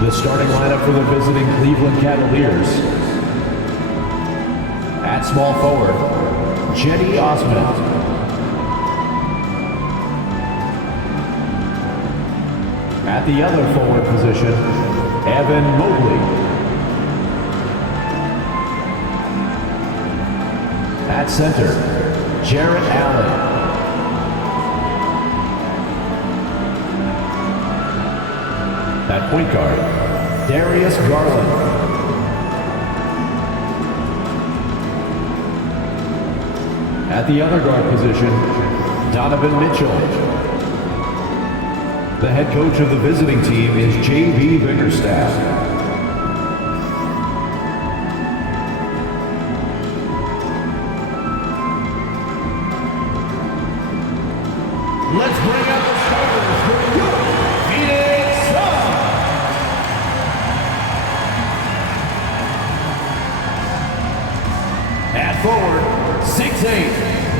The starting lineup for the visiting Cleveland Cavaliers. At small forward, Jenny Osmond. At the other forward position, Evan Mobley. At center, Jarrett Allen. At point guard, Darius Garland. At the other guard position, Donovan Mitchell. The head coach of the visiting team is J.B. Bickerstaff. Let's bring out the starters for your Phoenix Suns. At forward, 6'8",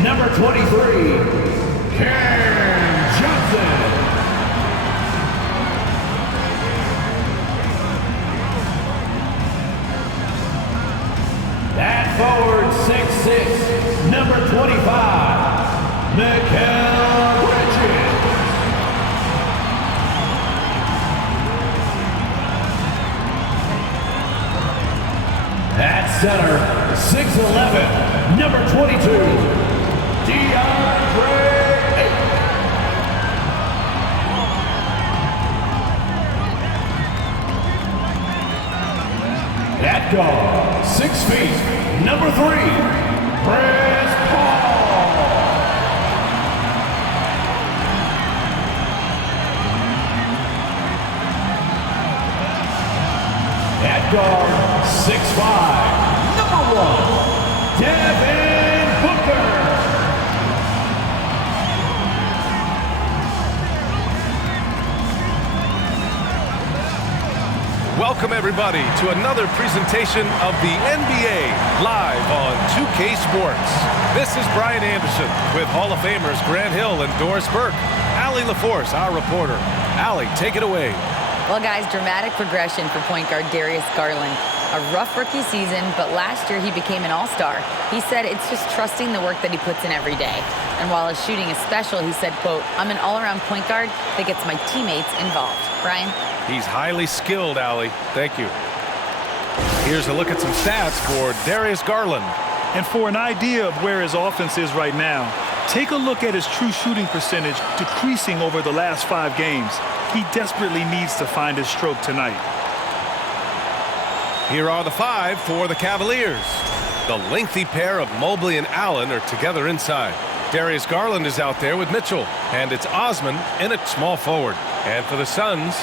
number 23, Cam Johnson. At forward, 6'6", number 25, Mikal Bridges. At center, 6'11", number 22, DeAndre Ayton. At guard, 6 feet, number 3, Chris Paul. At guard, 6'5", number 1, Devin Booker. Welcome everybody to another presentation of the NBA live on 2K Sports. This is Brian Anderson with Hall of Famers Grant Hill and Doris Burke. Allie LaForce, our reporter. Allie, take it away. Well, guys, dramatic progression for point guard Darius Garland. A rough rookie season, but last year he became an all-star. He said it's just trusting the work that he puts in every day. And while his shooting is special, he said, quote, "I'm an all-around point guard that gets my teammates involved." Brian? He's highly skilled, Allie. Thank you. Here's a look at some stats for Darius Garland. And for an idea of where his offense is right now, take a look at his true shooting percentage decreasing over the last 5 games. He desperately needs to find his stroke tonight. Here are the 5 for the Cavaliers. The lengthy pair of Mobley and Allen are together inside. Darius Garland is out there with Mitchell, and it's Osmond in at small forward. And for the Suns,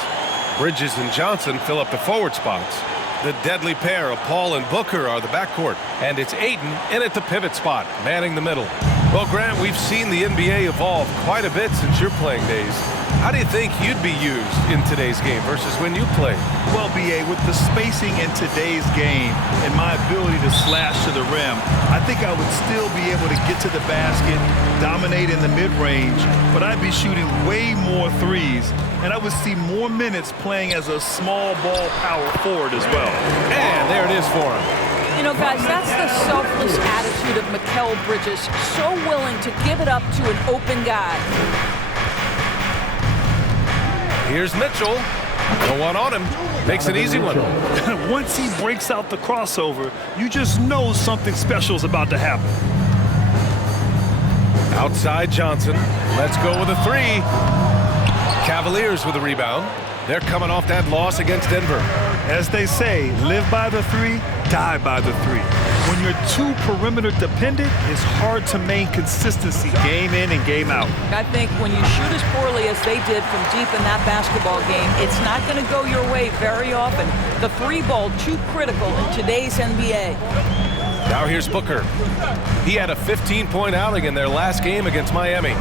Bridges and Johnson fill up the forward spots. The deadly pair of Paul and Booker are the backcourt, and it's Ayton in at the pivot spot, manning the middle. Well, Grant, we've seen the NBA evolve quite a bit since your playing days. How do you think you'd be used in today's game versus when you played? Well, B.A., with the spacing in today's game and my ability to slash to the rim, I think I would still be able to get to the basket, dominate in the mid-range, but I'd be shooting way more threes, and I would see more minutes playing as a small ball power forward as well. And there it is for him. You know, guys, that's the selfless attitude of Mikal Bridges, so willing to give it up to an open guy. Here's Mitchell. No one on him. Makes an easy one. Once he breaks out the crossover, you just know something special is about to happen. Outside Johnson. Let's go with a 3. Cavaliers with a rebound. They're coming off that loss against Denver. As they say, live by the 3, die by the 3. When you're too perimeter dependent, it's hard to maintain consistency game in and game out. I think when you shoot as poorly as they did from deep in that basketball game, it's not going to go your way very often. The 3 ball too critical in today's NBA. Now here's Booker. He had a 15-point outing in their last game against Miami.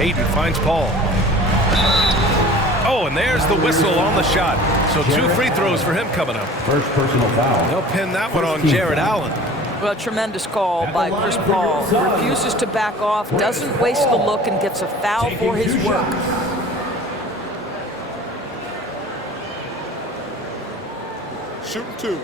Ayton finds Paul. Oh, and there's the whistle on the shot. So 2 free throws for him coming up. First personal foul. They'll pin that one on Jarrett Allen. Well, tremendous call by Chris Paul. Refuses to back off, doesn't waste the look, and gets a foul for his work. Shooting 2.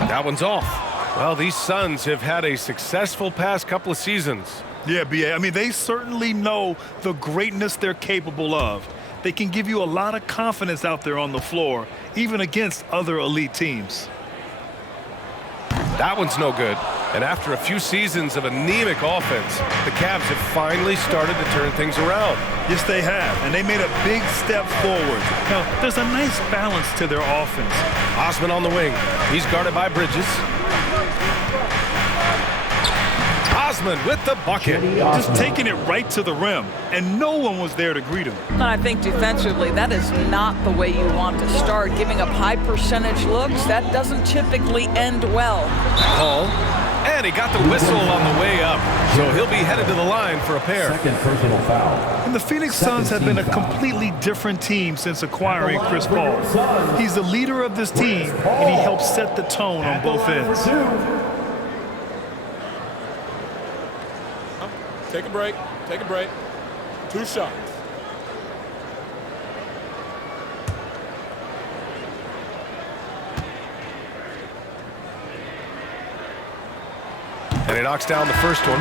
That one's off. Well, these Suns have had a successful past couple of seasons. Yeah, B.A. I mean, they certainly know the greatness they're capable of. They can give you a lot of confidence out there on the floor, even against other elite teams. That one's no good. And after a few seasons of anemic offense, the Cavs have finally started to turn things around. Yes, they have, and they made a big step forward. Now, there's a nice balance to their offense. Osman on the wing. He's guarded by Bridges. Osman with the bucket. Just taking it right to the rim, and no one was there to greet him. And I think defensively, that is not the way you want to start. Giving up high percentage looks, that doesn't typically end well. Paul. And he got the whistle on the way up. So he'll be headed to the line for a pair. Second personal foul. And the Phoenix Suns have been a completely different team since acquiring Chris Paul. He's the leader of this team, and he helps set the tone on both ends. Take a break. Take a break. 2 shots. And he knocks down the first one.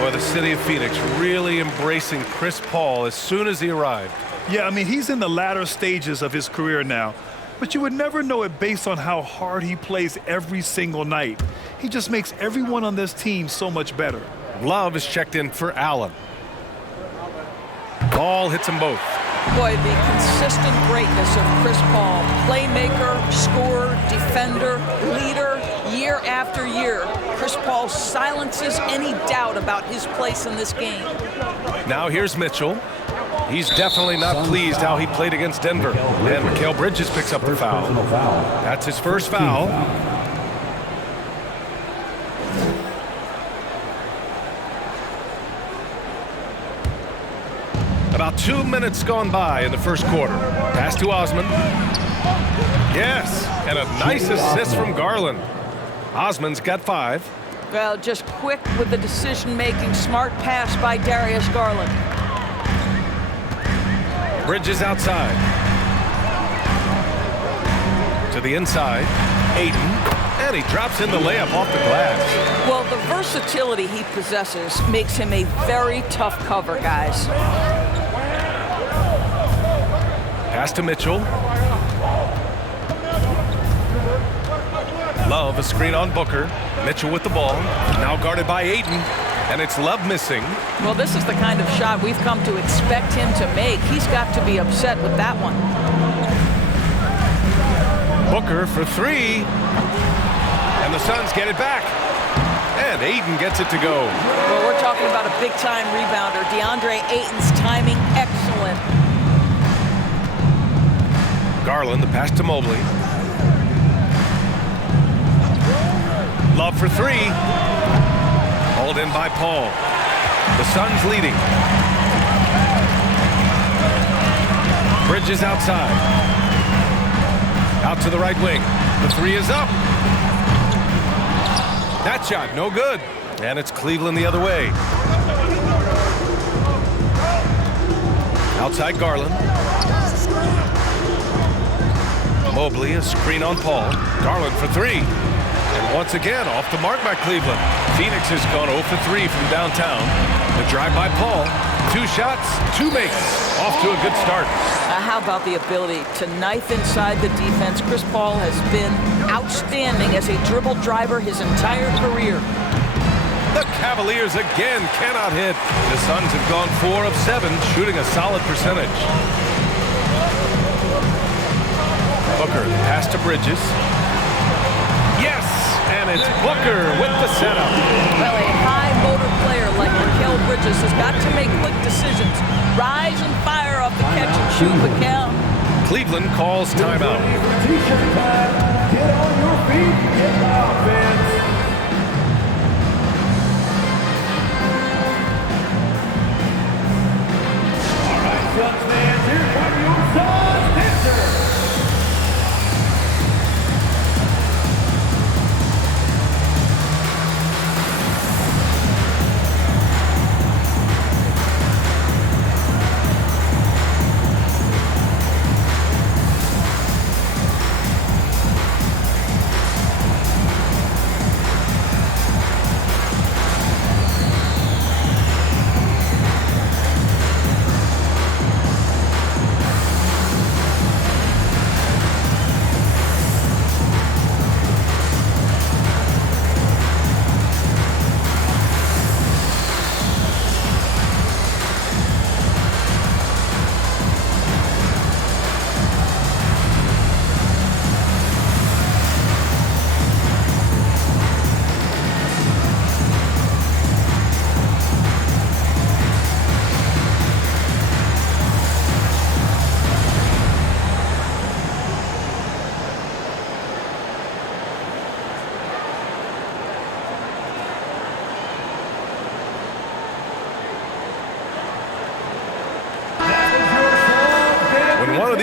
Boy, the city of Phoenix really embracing Chris Paul as soon as he arrived. Yeah, I mean, he's in the latter stages of his career now, but you would never know it based on how hard he plays every single night. He just makes everyone on this team so much better. Love is checked in for Allen. Ball hits them both. Boy, the consistent greatness of Chris Paul. Playmaker, scorer, defender, leader, year after year. Chris Paul silences any doubt about his place in this game. Now here's Mitchell. He's definitely not pleased how he played against Denver. And Mikal Bridges picks up the foul. That's his first foul. About 2 minutes gone by in the first quarter. Pass to Osman. Yes, and a nice assist from Garland. Osman's got 5. Well, just quick with the decision-making, smart pass by Darius Garland. Bridges outside. To the inside. Aiden. And he drops in the layup off the glass. Well, the versatility he possesses makes him a very tough cover, guys. Pass to Mitchell. Love, a screen on Booker. Mitchell with the ball. Now guarded by Aiden. And it's Love missing. Well, this is the kind of shot we've come to expect him to make. He's got to be upset with that one. Booker for 3. And the Suns get it back. And Aiden gets it to go. Well, we're talking about a big-time rebounder. DeAndre Ayton's timing, excellent. Garland, the pass to Mobley. Love for 3. Hauled in by Paul. The Suns leading. Bridges outside. Out to the right wing. The 3 is up. That shot, no good. And it's Cleveland the other way. Outside Garland. Mobley, a screen on Paul. Garland for 3. And once again, off the mark by Cleveland. Phoenix has gone 0 for 3 from downtown. The drive by Paul. 2 shots, 2 makes. Off to a good start. How about the ability to knife inside the defense? Chris Paul has been outstanding as a dribble driver his entire career. The Cavaliers again cannot hit. The Suns have gone 4 of 7, shooting a solid percentage. Booker, pass to Bridges. Yes, and it's Booker with the setup. Well, a high motor player like Mikal Bridges has got to make quick decisions. Rise and fire off the catch and shoot, Mikal. Cleveland calls timeout. T-shirt time. Get on your feet. Get loud, fans. All right.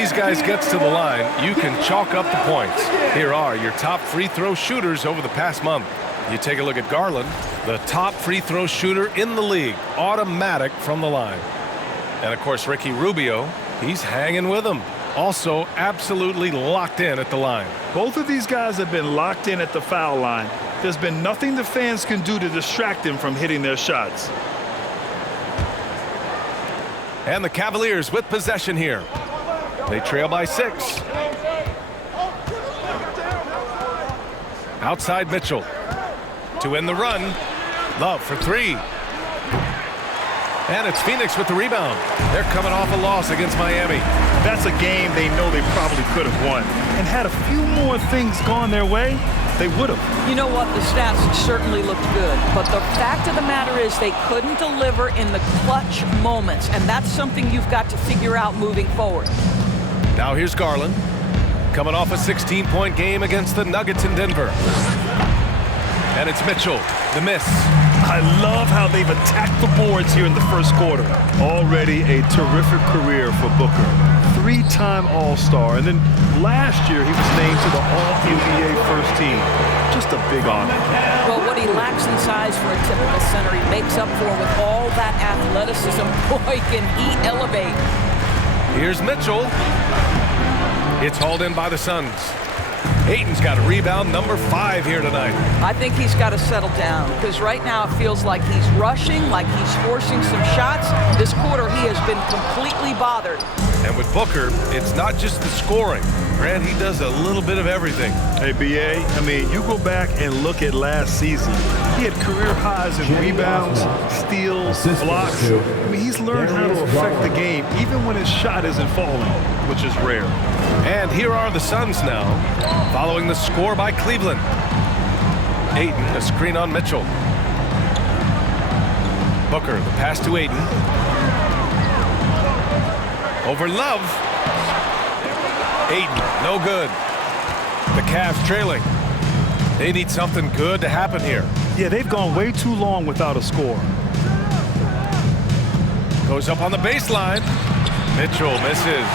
these guys gets to the line, you can chalk up the points. Here are your top free throw shooters over the past month. You take a look at Garland, the top free throw shooter in the league, automatic from the line. And of course, Ricky Rubio, he's hanging with them. Also absolutely locked in at the line. Both of these guys have been locked in at the foul line. There's been nothing the fans can do to distract them from hitting their shots. And the Cavaliers with possession here. They trail by 6. Outside Mitchell. To end the run. Love for 3. And it's Phoenix with the rebound. They're coming off a loss against Miami. That's a game they know they probably could have won. And had a few more things gone their way, they would have. You know what? The stats certainly looked good. But the fact of the matter is they couldn't deliver in the clutch moments. And that's something you've got to figure out moving forward. Now here's Garland. Coming off a 16-point game against the Nuggets in Denver. And it's Mitchell. The miss. I love how they've attacked the boards here in the first quarter. Already a terrific career for Booker. 3-time All-Star, and then last year he was named to the All-NBA first team. Just a big honor. Well, what he lacks in size for a typical center, he makes up for with all that athleticism. Boy, can he elevate. Here's Mitchell. It's hauled in by the Suns. Ayton's got a rebound number 5 here tonight. I think he's got to settle down because right now it feels like he's rushing, like he's forcing some shots. This quarter he has been completely bothered. And with Booker, it's not just the scoring. Grant, he does a little bit of everything. Hey, B.A., I mean, you go back and look at last season. He had career highs in rebounds, steals, blocks. I mean, he's learned how to affect the game, even when his shot isn't falling, which is rare. And here are the Suns now, following the score by Cleveland. Ayton, a screen on Mitchell. Booker, the pass to Ayton. Over Love. Ayton, no good. The Cavs trailing. They need something good to happen here. Yeah, they've gone way too long without a score. Goes up on the baseline. Mitchell misses.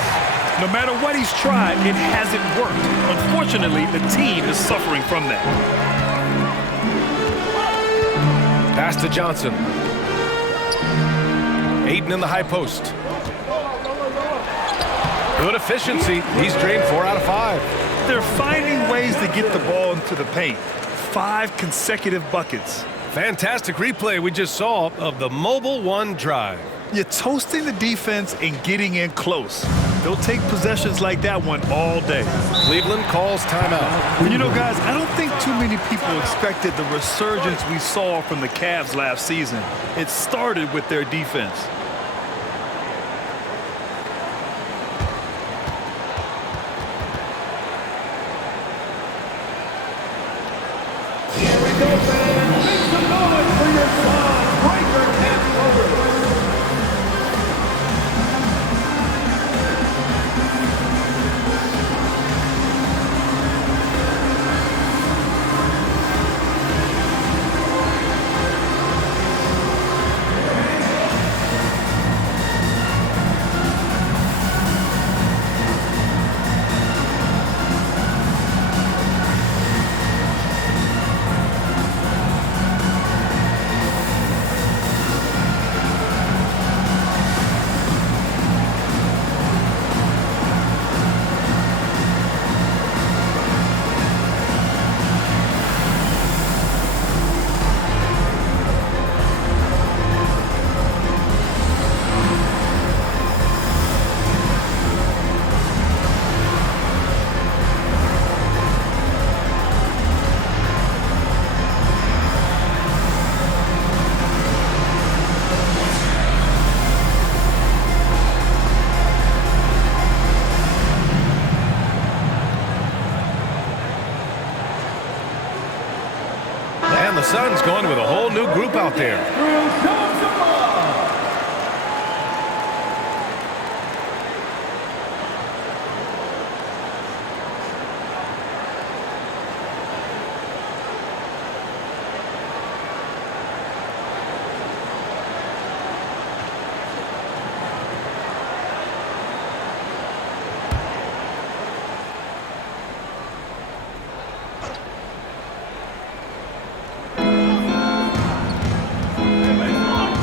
No matter what he's tried, it hasn't worked. Unfortunately, the team is suffering from that. Pass to Johnson. Ayton in the high post. Good efficiency. He's drained 4 out of 5. They're finding ways to get the ball into the paint. 5 consecutive buckets. Fantastic replay we just saw of the Mobile One drive. You're toasting the defense and getting in close. They'll take possessions like that one all day. Cleveland calls timeout. You know, guys, I don't think too many people expected the resurgence we saw from the Cavs last season. It started with their defense. The Suns going with a whole new group out there.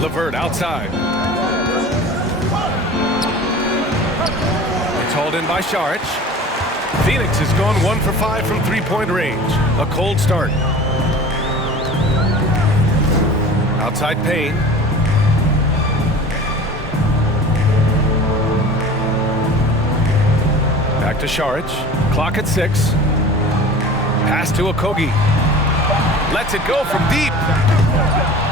LeVert outside. It's hauled in by Saric. Phoenix has gone 1 for 5 from three-point range. A cold start. Outside Payne. Back to Saric. Clock at 6. Pass to Okogie. Lets it go from deep.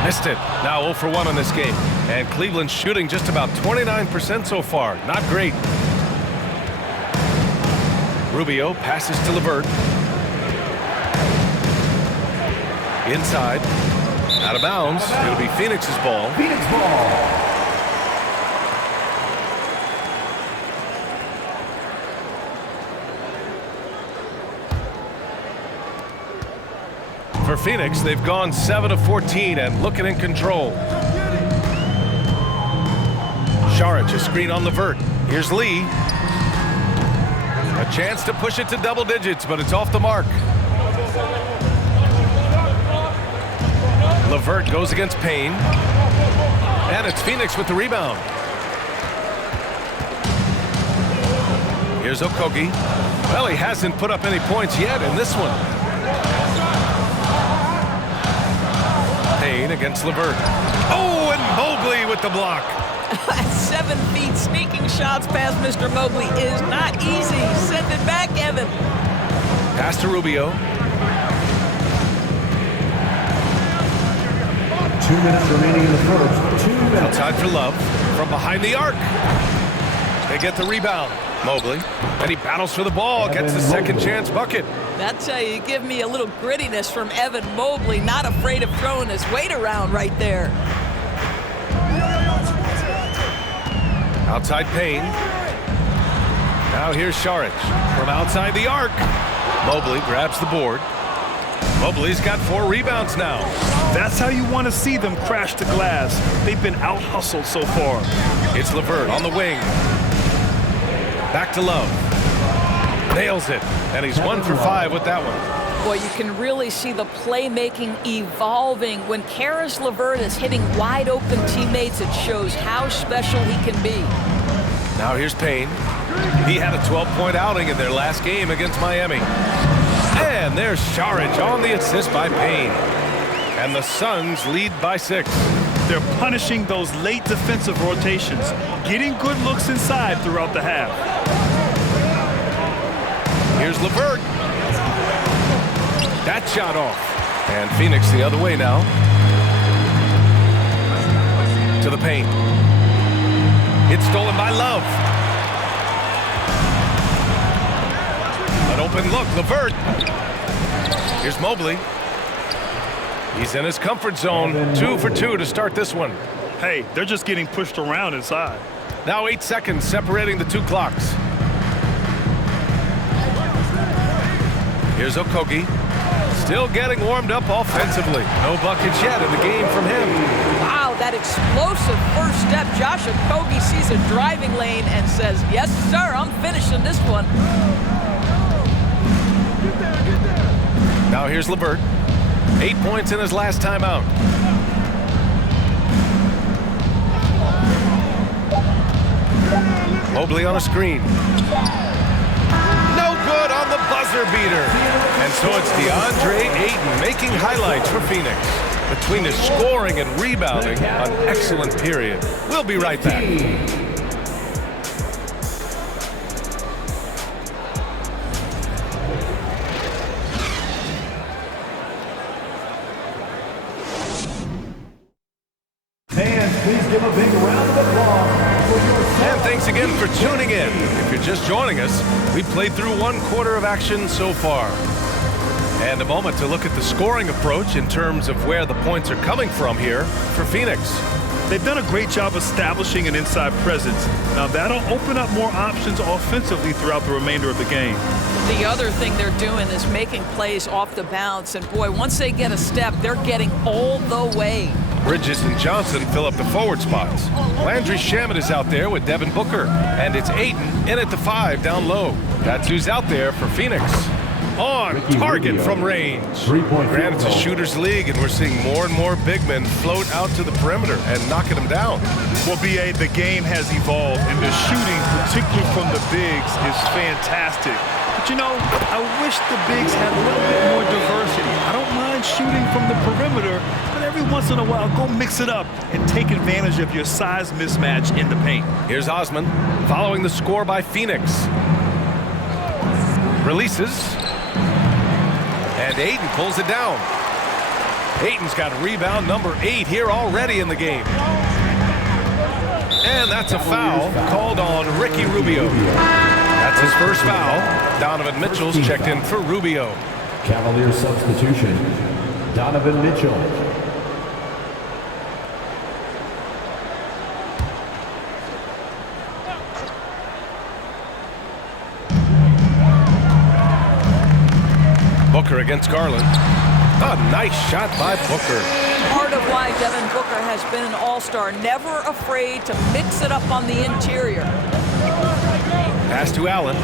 Missed it. Now 0 for 1 on this game. And Cleveland's shooting just about 29% so far. Not great. Rubio passes to LeVert. Inside. Out of bounds. It'll be Phoenix's ball. Phoenix ball. For Phoenix, they've gone 7 of 14 and looking in control. Saric, a screen on LeVert. Here's Lee. A chance to push it to double digits, but it's off the mark. LeVert goes against Payne. And it's Phoenix with the rebound. Here's Okogie. Well, he hasn't put up any points yet in this one. Payne against LeVert. Oh, and Mobley with the block. 7 feet sneaking shots past Mr. Mobley is not easy. Send it back, Evan. Pass to Rubio. 2 minutes remaining in the first. 2 minutes. Outside for Love. From behind the arc. They get the rebound. Mobley. And he battles for the ball. Gets the second chance bucket. That's how you give me a little grittiness from Evan Mobley. Not afraid of throwing his weight around right there. Outside Payne. Now here's Saric from outside the arc. Mobley grabs the board. Mobley's got 4 rebounds now. That's how you want to see them crash the glass. They've been out-hustled so far. It's LeVert on the wing. Back to Love. Nails it. And he's 1 for 5 with that one. Boy, you can really see the playmaking evolving. When Caris LeVert is hitting wide open teammates, it shows how special he can be. Now here's Payne. He had a 12-point outing in their last game against Miami. And there's Saric on the assist by Payne. And the Suns lead by 6. They're punishing those late defensive rotations, getting good looks inside throughout the half. Here's LeVert. That shot off. And Phoenix the other way now. To the paint. It's stolen by Love. An open look, LeVert. Here's Mobley. He's in his comfort zone. 2 for 2 to start this one. Hey, they're just getting pushed around inside. Now 8 seconds separating the 2 clocks. Here's Okogie. Still getting warmed up offensively. No buckets yet in the game from him. Wow, that explosive first step. Josh Okogie sees a driving lane and says, yes, sir, I'm finishing this one. Now here's LeVert. 8 points in his last time out. Mobley on a screen. No good on the buzzer beater. And so it's DeAndre Ayton making highlights for Phoenix. Between his scoring and rebounding, an excellent period. We'll be right back. Please give a big round of applause for your... And thanks again for tuning in. If you're just joining us, we've played through 1 quarter of action so far. And a moment to look at the scoring approach in terms of where the points are coming from here for Phoenix. They've done a great job establishing an inside presence. Now that'll open up more options offensively throughout the remainder of the game. The other thing they're doing is making plays off the bounce. And boy, once they get a step, they're getting all the way. Bridges and Johnson fill up the forward spots. Landry Shamet is out there with Devin Booker. And it's Ayton in at the 5 down low. That's who's out there for Phoenix. on target from range. Granted, it's a shooter's league, and we're seeing more and more big men float out to the perimeter and knocking them down. Well, B.A., the game has evolved, and the shooting, particularly from the bigs, is fantastic. But, you know, I wish the bigs had a little bit more diversity. I don't mind shooting from the perimeter, but every once in a while, go mix it up and take advantage of your size mismatch in the paint. Here's Osman following the score by Phoenix. Releases. And Ayton pulls it down. Ayton's got rebound number 8 here already in the game. And that's a foul called on Ricky Rubio. That's his first foul. Donovan Mitchell's checked in for Rubio. Cavaliers substitution, Donovan Mitchell. Booker against Garland. A nice shot by Booker. Part of why Devin Booker has been an all-star, never afraid to mix it up on the interior. Pass to Allen.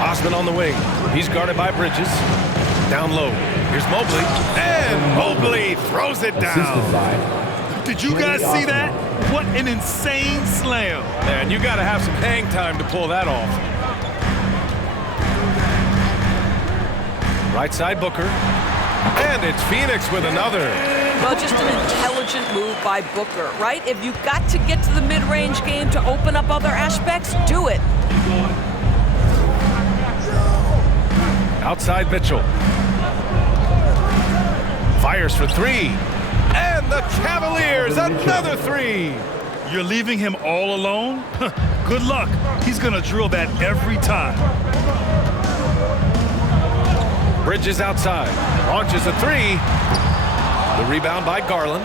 Osman on the wing. He's guarded by Bridges. Down low. Here's Mobley. And Mobley throws it down. Did you guys see that? What an insane slam. Man, you got to have some hang time to pull that off. Right side Booker. And it's Phoenix with another. Well, just an intelligent move by Booker, right? If you've got to get to the mid-range game to open up other aspects, do it. Outside Mitchell. Fires for 3. And the Cavaliers, another 3. You're leaving him all alone? Good luck. He's going to drill that every time. Bridges outside. Launches a 3. The rebound by Garland.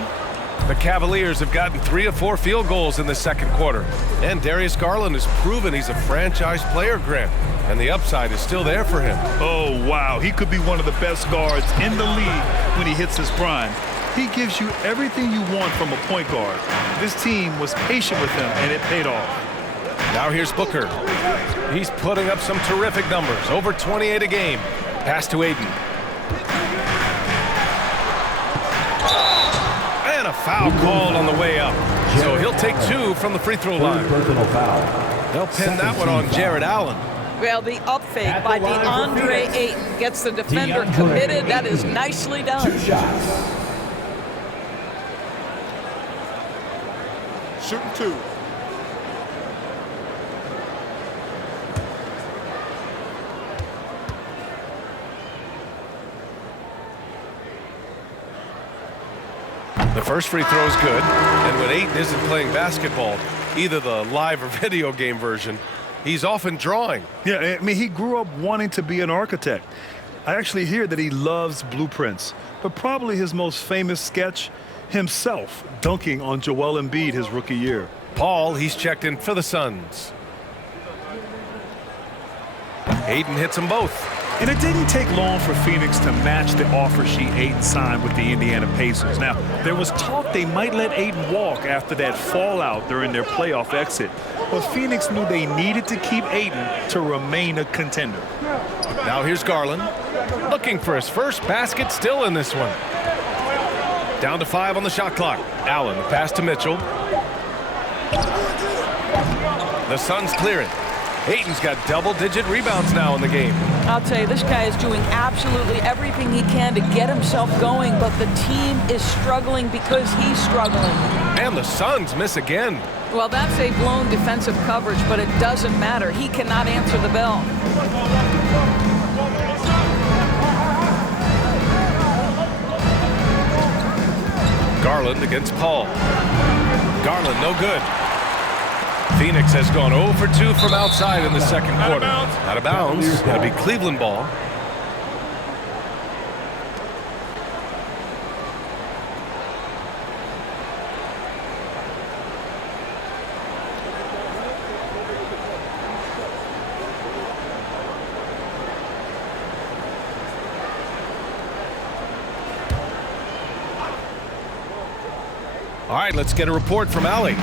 The Cavaliers have gotten 3 of 4 field goals in the second quarter. And Darius Garland has proven he's a franchise player, Grant. And the upside is still there for him. Oh, wow. He could be one of the best guards in the league when he hits his prime. He gives you everything you want from a point guard. This team was patient with him, and it paid off. Now here's Booker. He's putting up some terrific numbers. Over 28 a game. Pass to Ayton. And a foul called on the way up. So he'll take 2 from the free throw line. Personal foul. They'll pin that one on Jared Allen. Well, the up fake by DeAndre Ayton gets the defender committed. That is nicely done. 2 shots. Shooting 2. The first free throw is good, and when Ayton isn't playing basketball, either the live or video game version, he's often drawing. Yeah, I mean, he grew up wanting to be an architect. I actually hear that he loves blueprints, but probably his most famous sketch, himself dunking on Joel Embiid his rookie year. Paul, he's checked in for the Suns. Ayton hits them both. And it didn't take long for Phoenix to match the offer sheet Ayton signed with the Indiana Pacers. Now, there was talk they might let Ayton walk after that fallout during their playoff exit. But Phoenix knew they needed to keep Ayton to remain a contender. Now here's Garland, looking for his first basket, still in this one. Down to 5 on the shot clock. Allen, the pass to Mitchell. The Suns clear it. Ayton's got double-digit rebounds now in the game. I'll tell you, this guy is doing absolutely everything he can to get himself going, but the team is struggling because he's struggling. And the Suns miss again. Well, that's a blown defensive coverage, but it doesn't matter. He cannot answer the bell. Garland against Paul. Garland, no good. Phoenix has gone 0 for 2 from outside in the second quarter. Out of bounds. It'll be Cleveland ball. All right, let's get a report from Allie.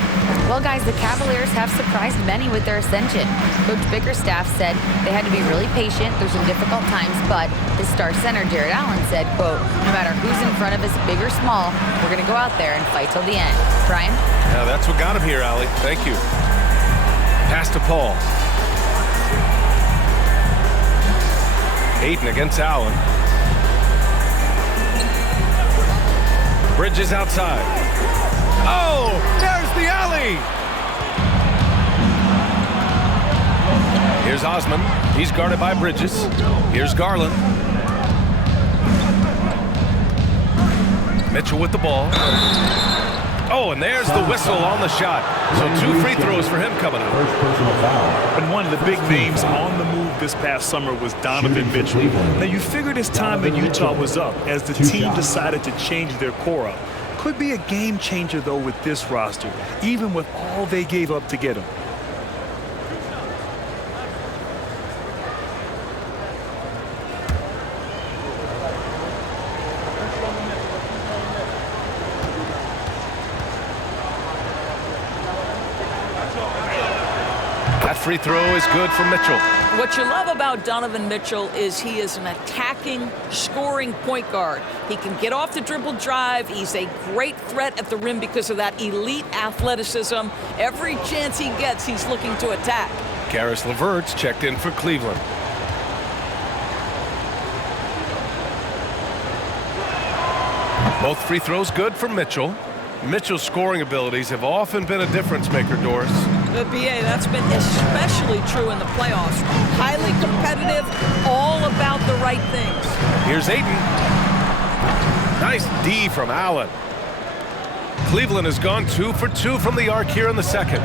Well, guys, the Cavaliers have surprised many with their ascension. Coach Bickerstaff said they had to be really patient through some difficult times, but his star center, Jared Allen, said, quote, no matter who's in front of us, big or small, we're going to go out there and fight till the end. Brian? Yeah, that's what got him here, Allie. Thank you. Pass to Paul. Ayton against Allen. Bridges outside. Oh, there's the alley. Here's Osman. He's guarded by Bridges. Here's Garland. Mitchell with the ball. Oh, and there's the whistle on the shot. So 2 free throws for him coming up. First personal foul. And one of the big names on the move this past summer was Donovan Mitchell. Now, you figured his time in Utah was up as the team decided to change their core up. Could be a game changer, though, with this roster, even with all they gave up to get him. That free throw is good for Mitchell. What you love about Donovan Mitchell is he is an attacking, scoring point guard. He can get off the dribble drive. He's a great threat at the rim because of that elite athleticism. Every chance he gets, he's looking to attack. Karis LeVert's checked in for Cleveland. Both free throws good for Mitchell. Mitchell's scoring abilities have often been a difference maker, Doris. The BA, that's been especially true in the playoffs. Highly competitive, all about the right things. Here's Ayton. Nice D from Allen. Cleveland has gone 2 for 2 from the arc here in the second.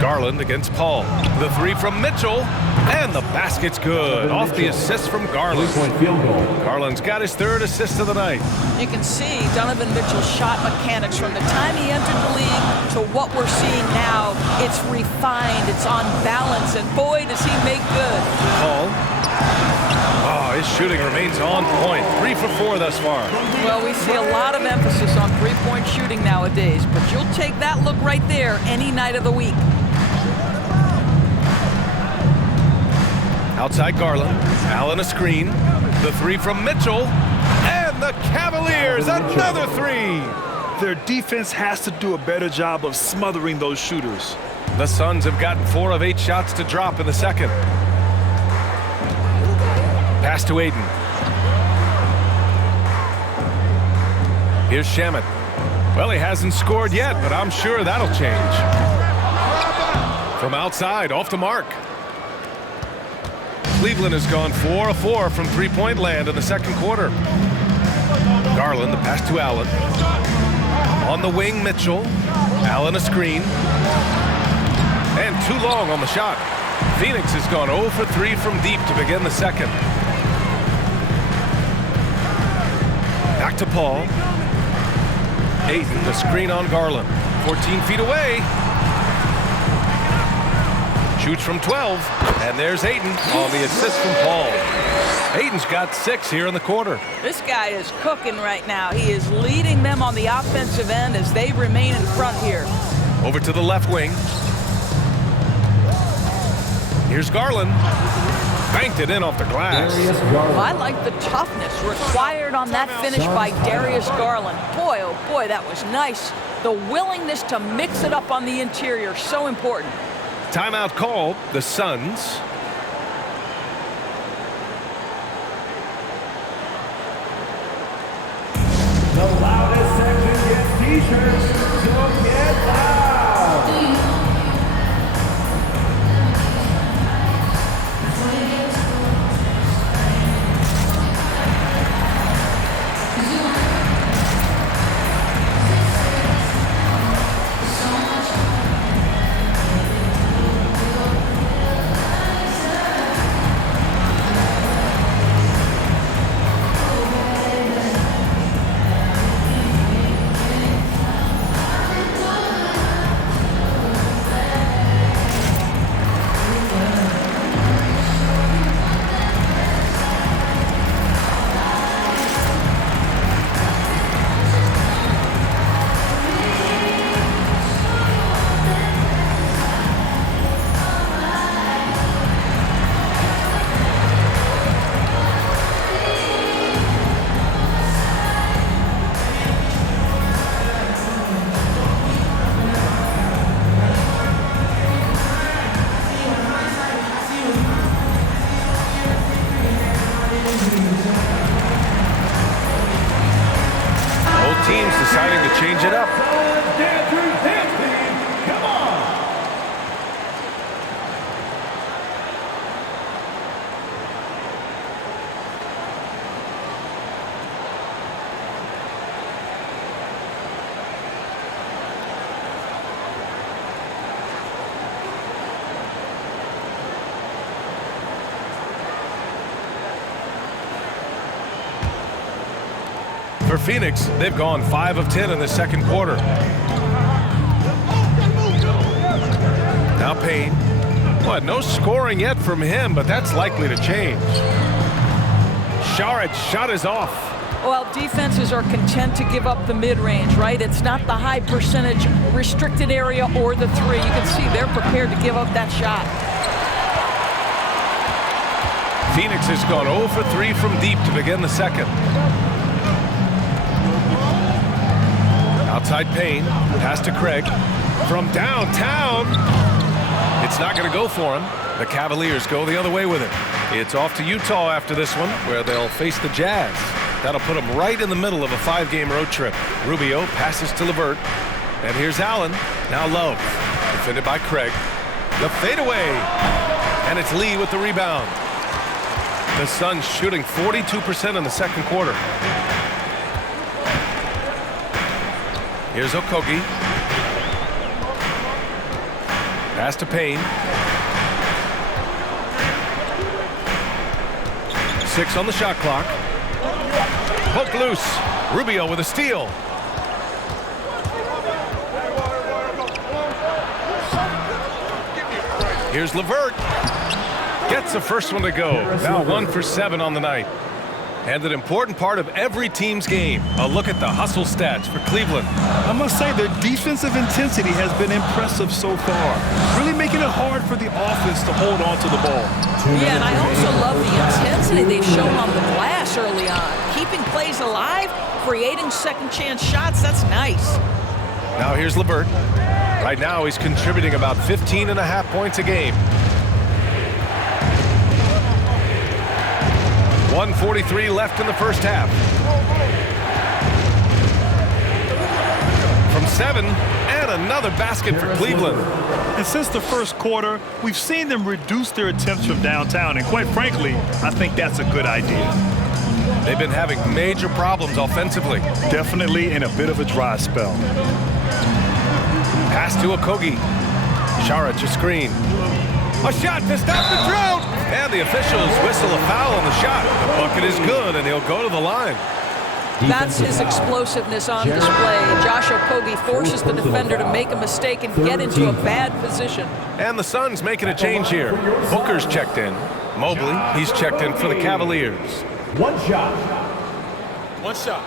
Garland against Paul. The 3 from Mitchell. And the basket's good. Off the assist from Garland. 3-point field goal. Garland's got his 3rd assist of the night. You can see Donovan Mitchell's shot mechanics from the time he entered the league to what we're seeing now. It's refined, it's on balance, and boy, does he make good. Paul. Oh, his shooting remains on point. 3 for 4 thus far. Well, we see a lot of emphasis on three-point shooting nowadays, but you'll take that look right there any night of the week. Outside Garland. Allen a screen. The 3 from Mitchell. And the Cavaliers, another 3. Their defense has to do a better job of smothering those shooters. The Suns have gotten 4 of 8 shots to drop in the second. Pass to Ayton. Here's Shamet. Well, he hasn't scored yet, but I'm sure that'll change. From outside, off the mark. Cleveland has gone 4 of 4 from three-point land in the second quarter. Garland, the pass to Allen. On the wing, Mitchell. Allen a screen. And too long on the shot. Phoenix has gone 0 for 3 from deep to begin the second. Back to Paul. Ayton, the screen on Garland. 14 feet away. Shoots from 12, and there's Ayton on the assist from Paul. Ayton's got 6 here in the quarter. This guy is cooking right now. He is leading them on the offensive end as they remain in front here. Over to the left wing. Here's Garland. Banked it in off the glass. Well, I like the toughness required on that finish by Darius Garland. Boy, oh boy, that was nice. The willingness to mix it up on the interior, so important. Timeout called, the Suns. The loudest section gets t-shirts, so get loud! For Phoenix, they've gone 5 of 10 in the second quarter. Now Payne. What, no scoring yet from him, but that's likely to change. Sharit's shot is off. Well, defenses are content to give up the mid-range, right? It's not the high percentage restricted area or the three. You can see they're prepared to give up that shot. Phoenix has gone 0 for 3 from deep to begin the second. Outside Payne, pass to Craig. From downtown, it's not going to go for him. The Cavaliers go the other way with it. It's off to Utah after this one, where they'll face the Jazz. That'll put them right in the middle of a 5-game road trip. Rubio passes to LeVert. And here's Allen. Now Love. Defended by Craig. The fadeaway. And it's Lee with the rebound. The Suns shooting 42% in the second quarter. Here's Okogie. Pass to Payne. 6 on the shot clock. Hook loose. Rubio with a steal. Here's LeVert. Gets the first one to go. Now 1 for 7 on the night. And an important part of every team's game. A look at the hustle stats for Cleveland. I must say their defensive intensity has been impressive so far. Really making it hard for the offense to hold on to the ball. Yeah, and I also love the intensity they've shown on the glass early on. Keeping plays alive, creating second chance shots, that's nice. Now here's LeVert. Right now he's contributing about 15.5 points a game. 1:43 left in the first half. From 7, and another basket for Cleveland. And since the first quarter, we've seen them reduce their attempts from downtown. And quite frankly, I think that's a good idea. They've been having major problems offensively. Definitely in a bit of a dry spell. Pass to Okogie. Sharit to screen. A shot to stop the drought! And the officials whistle a foul on the shot. The bucket is good, and he'll go to the line. That's his explosiveness on display. Josh Okogie forces the defender to make a mistake and get into a bad position. And the Suns making a change here. Booker's checked in. Mobley, he's checked in for the Cavaliers. One shot. One shot.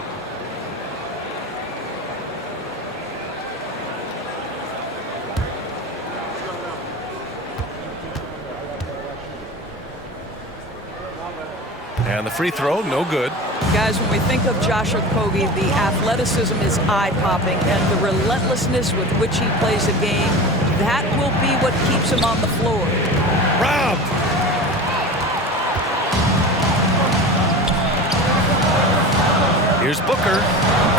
And the free throw, no good. Guys, when we think of Josh Okogie, the athleticism is eye-popping, and the relentlessness with which he plays the game, that will be what keeps him on the floor. Robbed! Here's Booker,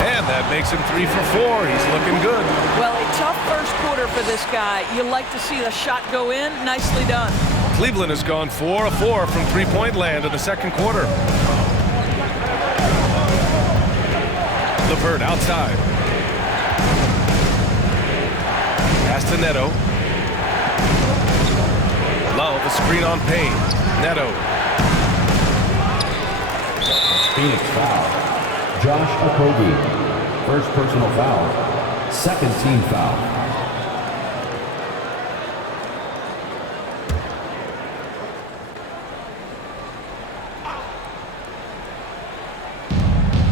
and that makes him 3 for 4. He's looking good. Well, a tough first quarter for this guy. You like to see the shot go in. Nicely done. Cleveland has gone 4 of 4 from three-point land in the second quarter. LeVert outside. Pass to Neto. Love the screen on Payne. Neto. Phoenix foul. Josh Okogie. First personal foul. Second team foul.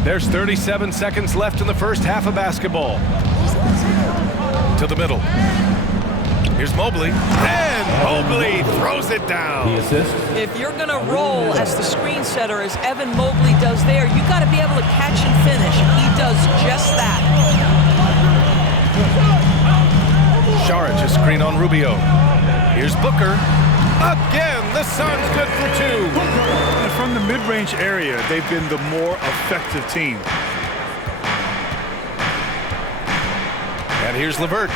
There's 37 seconds left in the first half of basketball. To the middle. Here's Mobley. And Mobley throws it down. The assist. If you're going to roll as the screen setter, as Evan Mobley does there, you got to be able to catch and finish. He does just that. Sharit just screen on Rubio. Here's Booker. Again, the Suns good for 2. And from the mid-range area, they've been the more effective team. And here's LeVert.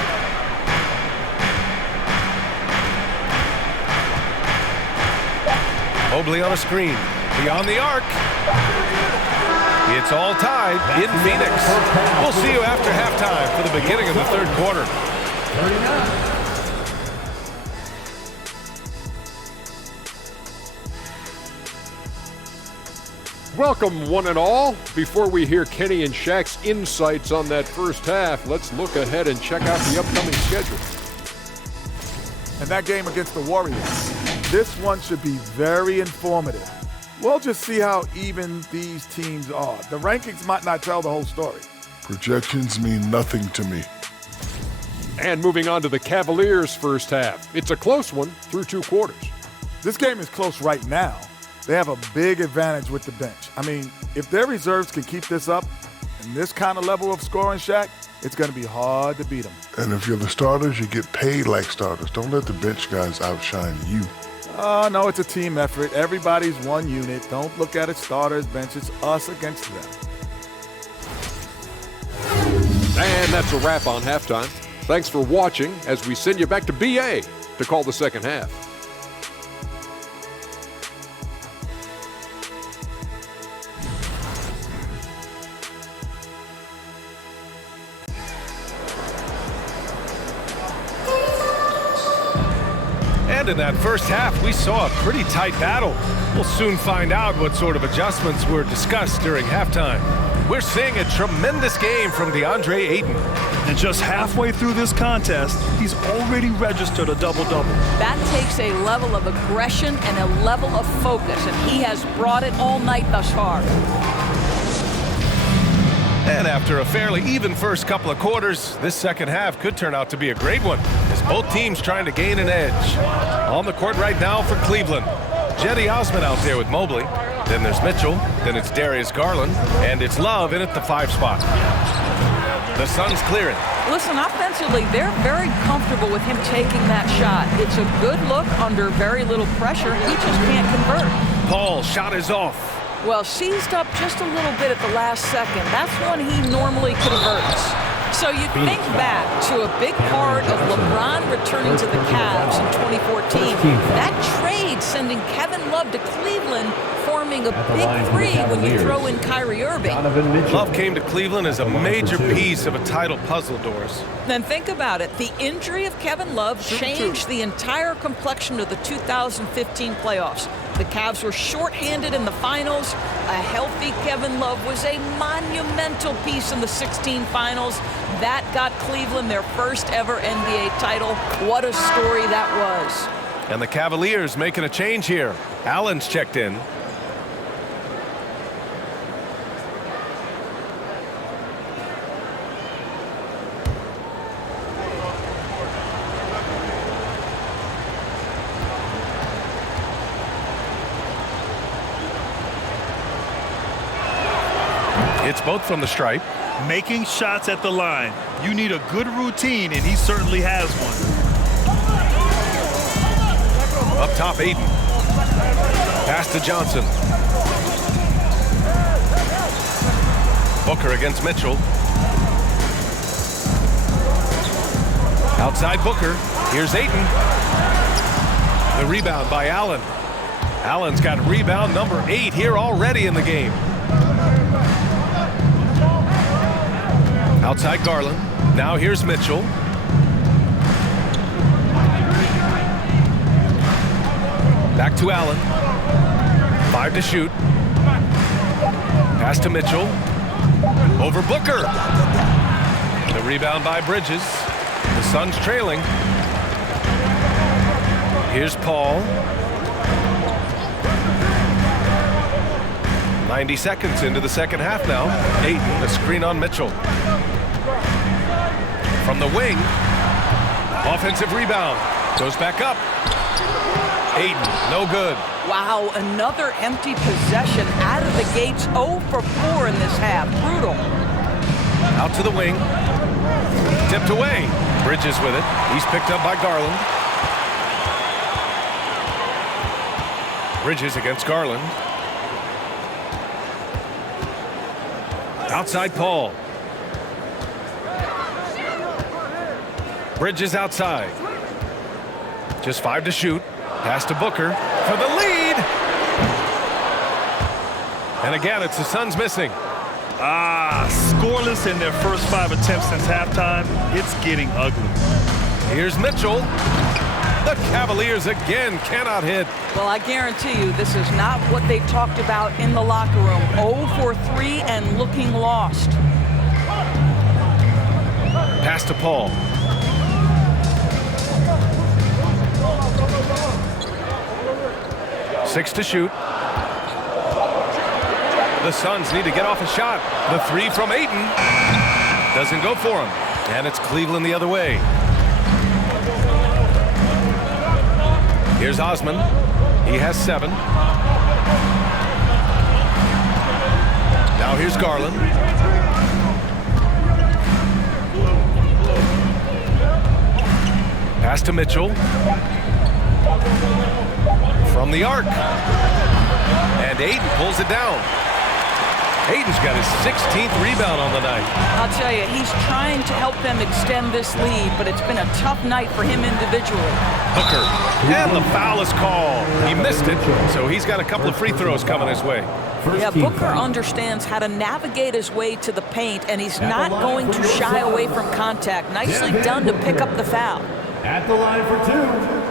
Mobley on a screen. Beyond the arc. It's all tied in Phoenix. We'll see you after halftime for the beginning of the third quarter. 39. Welcome, one and all. Before we hear Kenny and Shaq's insights on that first half, let's look ahead and check out the upcoming schedule. And that game against the Warriors, this one should be very informative. We'll just see how even these teams are. The rankings might not tell the whole story. Projections mean nothing to me. And moving on to the Cavaliers' first half. It's a close one through 2 quarters. This game is close right now. They have a big advantage with the bench. I mean, if their reserves can keep this up and this kind of level of scoring, Shaq, it's going to be hard to beat them. And if you're the starters, you get paid like starters. Don't let the bench guys outshine you. Oh, no, it's a team effort. Everybody's one unit. Don't look at it starters, bench. It's us against them. And that's a wrap on halftime. Thanks for watching as we send you back to BA to call the second half. And in that first half, we saw a pretty tight battle. We'll soon find out what sort of adjustments were discussed during halftime. We're seeing a tremendous game from DeAndre Ayton. And just halfway through this contest, he's already registered a double-double. That takes a level of aggression and a level of focus, and he has brought it all night thus far. And after a fairly even first couple of quarters, this second half could turn out to be a great one, as both teams trying to gain an edge. On the court right now for Cleveland, Cedi Osman out there with Mobley. Then there's Mitchell, then it's Darius Garland, and it's Love in at the 5 spot. The Suns clearing. Listen, offensively, they're very comfortable with him taking that shot. It's a good look under very little pressure. He just can't convert. Paul's shot is off. Well, seized up just a little bit at the last second. That's when he normally converts. So you think back to a big part of LeBron returning to the Cavs in 2014. That trade sending Kevin Love to Cleveland, forming a big 3 when you throw in Kyrie Irving. Love came to Cleveland as a major piece of a title puzzle, Doris. Then think about it. The injury of Kevin Love changed the entire complexion of the 2015 playoffs. The Cavs were shorthanded in the finals. A healthy Kevin Love was a monumental piece in the 16 finals. That got Cleveland their first ever NBA title. What a story that was. And the Cavaliers making a change here. Allen's checked in. It's both from the stripe. Making shots at the line. You need a good routine, and he certainly has one. Up top, Ayton. Pass to Johnson. Booker against Mitchell. Outside Booker. Here's Ayton. The rebound by Allen. Allen's got rebound number 8 here already in the game. Outside Garland. Now here's Mitchell. Back to Allen. 5 to shoot. Pass to Mitchell. Over Booker. The rebound by Bridges. The Suns trailing. Here's Paul. 90 seconds into the second half now. Ayton, the screen on Mitchell. From the wing. Offensive rebound. Goes back up. Ayton, no good. Wow, another empty possession out of the gates. 0 for 4 in this half. Brutal. Out to the wing. Tipped away. Bridges with it. He's picked up by Garland. Bridges against Garland. Outside Paul. Bridges outside. Just 5 to shoot. Pass to Booker for the lead. And again, it's the Suns missing. Scoreless in their first 5 attempts since halftime. It's getting ugly. Here's Mitchell. The Cavaliers again cannot hit. Well, I guarantee you this is not what they talked about in the locker room. 0 for 3 and looking lost. Pass to Paul. Six to shoot. The Suns need to get off a shot. The three from Ayton doesn't go for him. And it's Cleveland the other way. Here's Osman. He has 7. Now here's Garland. Pass to Mitchell. From the arc. And Ayton pulls it down. Ayton's got his 16th rebound on the night. I'll tell you, he's trying to help them extend this lead, but it's been a tough night for him individually. Booker. And the foul is called. He missed it, so he's got a couple of free throws coming his way. Yeah, Booker understands how to navigate his way to the paint, and he's not going to shy away from contact. Nicely done to pick up the foul. At the line for 2.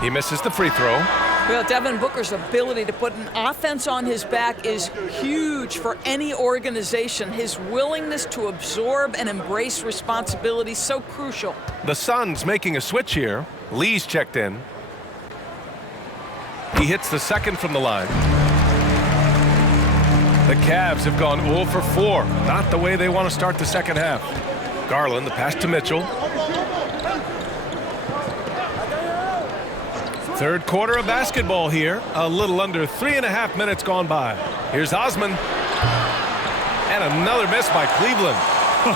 He misses the free throw. Well, Devin Booker's ability to put an offense on his back is huge for any organization. His willingness to absorb and embrace responsibility is so crucial. The Suns making a switch here. Lee's checked in. He hits the second from the line. The Cavs have gone 0 for 4. Not the way they want to start the second half. Garland, the pass to Mitchell. Third quarter of basketball here. A little under 3.5 minutes gone by. Here's Osman. And another miss by Cleveland.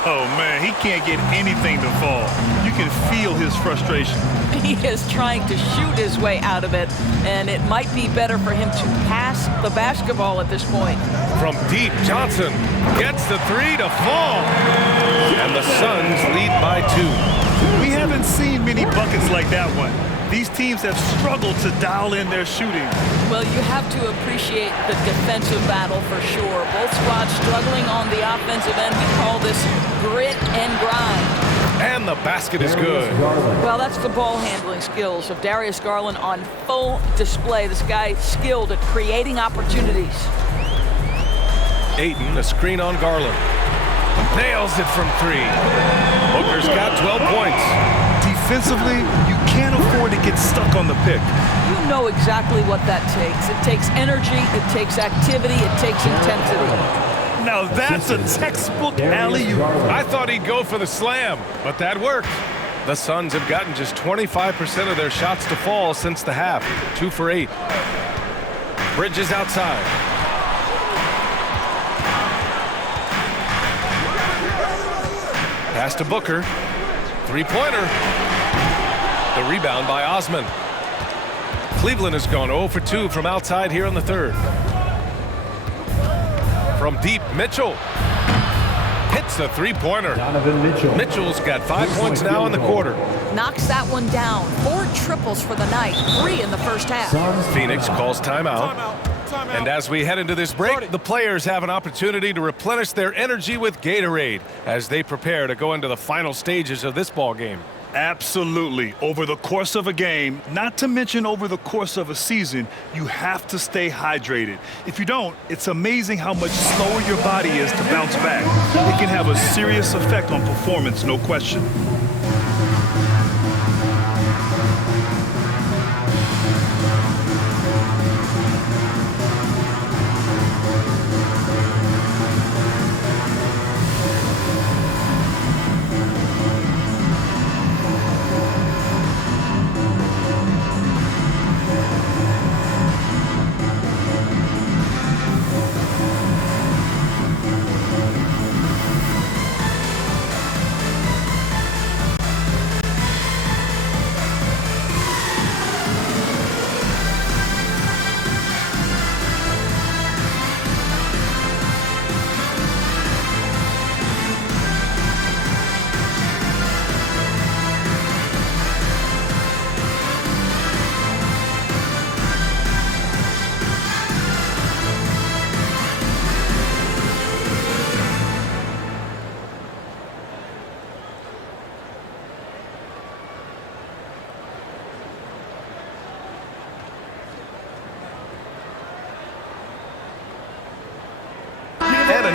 Oh, man, he can't get anything to fall. You can feel his frustration. He is trying to shoot his way out of it, and it might be better for him to pass the basketball at this point. From deep, Johnson gets the three to fall. And the Suns lead by 2. We haven't seen many buckets like that one. These teams have struggled to dial in their shooting. Well, you have to appreciate the defensive battle for sure. Both squads struggling on the offensive end. We call this grit and grind. And the basket is good. Well, that's the ball handling skills of Darius Garland on full display. This guy skilled at creating opportunities. Ayton, a screen on Garland. Nails it from 3. Booker's got 12 points. Defensively, you can't afford to get stuck on the pick. You know exactly what that takes. It takes energy, it takes activity, it takes intensity. Now that's a textbook alley-oop. I thought he'd go for the slam, but that worked. The Suns have gotten just 25% of their shots to fall since the half. 2 for 8. Bridges outside. Pass to Booker. Three-pointer. The rebound by Osman. Cleveland has gone 0 for 2 from outside here in the third. From deep, Mitchell hits the three-pointer. Donovan Mitchell. Mitchell's got 5 points now in the quarter. Knocks that one down. 4 triples for the night. 3 in the first half. Phoenix calls timeout. And as we head into this break, the players have an opportunity to replenish their energy with Gatorade as they prepare to go into the final stages of this ball game. Absolutely. Over the course of a game, not to mention over the course of a season, you have to stay hydrated. If you don't, it's amazing how much slower your body is to bounce back. It can have a serious effect on performance, no question.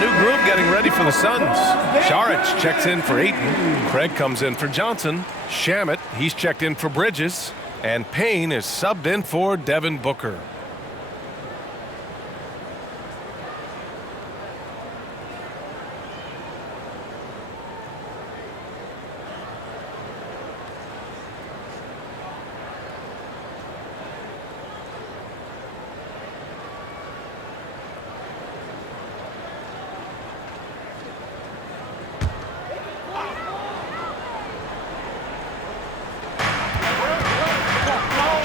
new group getting ready for the Suns. Šarić checks in for Ayton. Craig comes in for Johnson. Shamet, he's checked in for Bridges. And Payne is subbed in for Devin Booker.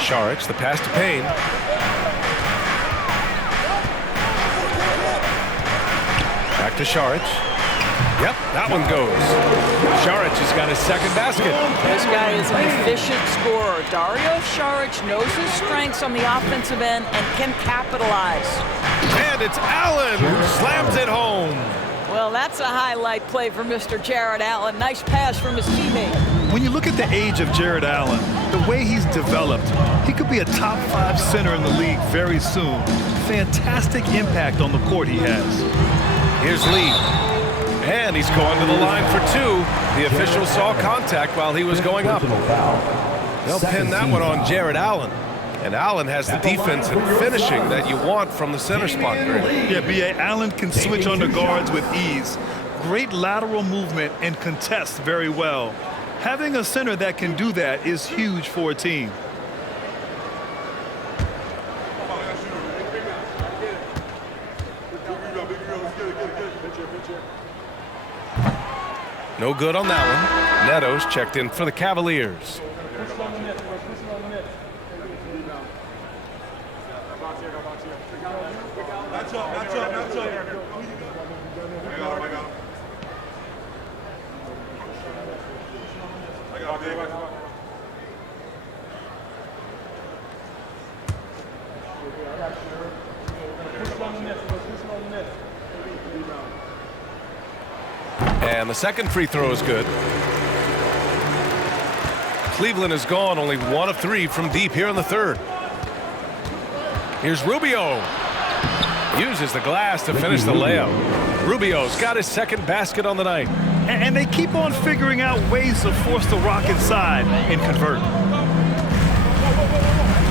Šarić, the pass to Payne. Back to Šarić. Yep, that one goes. Šarić has got his second basket. This guy is an efficient scorer. Dario Šarić knows his strengths on the offensive end and can capitalize. And it's Allen who slams it home. Well, that's a highlight play for Mr. Jared Allen. Nice pass from his teammate. When you look at the age of Jared Allen, the way he's developed, he could be a top 5 center in the league very soon. Fantastic impact on the court he has. Here's Lee. And he's going to the line for 2. The official saw contact while he was going up. They'll pin that one on Jared Allen. And Allen has the defense and finishing that you want from the center spot. Yeah, B.A. Allen can switch on the guards with ease. Great lateral movement and contests very well. Having a center that can do that is huge for a team. No good on that one. Neto's checked in for the Cavaliers. And the second free throw is good. Cleveland has gone only 1 of 3 from deep here in the third. Here's Rubio. Uses the glass to finish the layup. Rubio's got his second basket on the night. And they keep on figuring out ways to force the Rock inside and convert.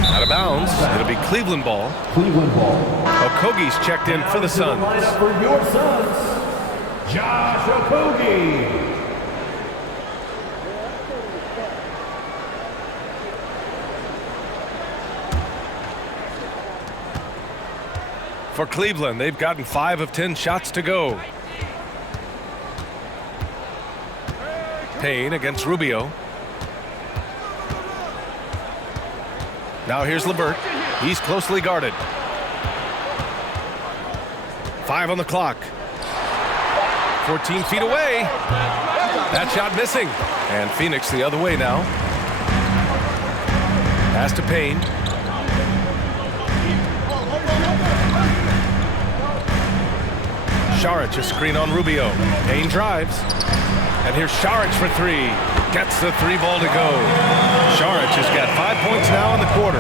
Out of bounds. It'll be Cleveland ball. Cleveland ball. Okogie's checked in for the Suns. Lineup for your Suns, Josh Okogie. For Cleveland, they've gotten 5 of 10 shots to go. Payne against Rubio. Now here's LeVert. He's closely guarded. 5 on the clock. 14 feet away. That shot missing. And Phoenix the other way now. Pass to Payne. Šarić, a screen on Rubio. Payne drives. And here's Šarić for 3. Gets the 3 ball to go. Šarić has got 5 points now in the quarter.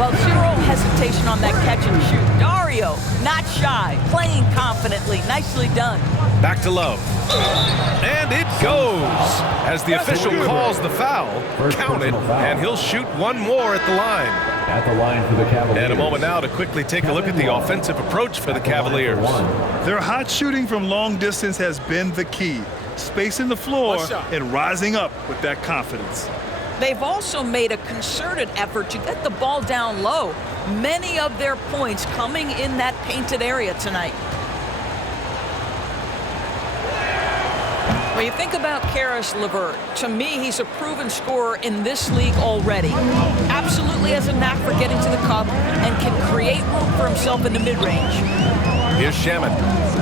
Well, zero hesitation on that catch and shoot. Dario, not shy, playing confidently. Nicely done. Back to Love. And it goes. As the official calls the foul, count it, and he'll shoot 1 more at the line. At the line for the Cavaliers. And a moment now to quickly take a look at the offensive approach for the Cavaliers. Their hot shooting from long distance has been the key. Spacing the floor and rising up with that confidence. They've also made a concerted effort to get the ball down low. Many of their points coming in that painted area tonight. When you think about Caris LeVert, to me, he's a proven scorer in this league already. Absolutely has a knack for getting to the cup and can create room for himself in the mid-range. Here's Shamet.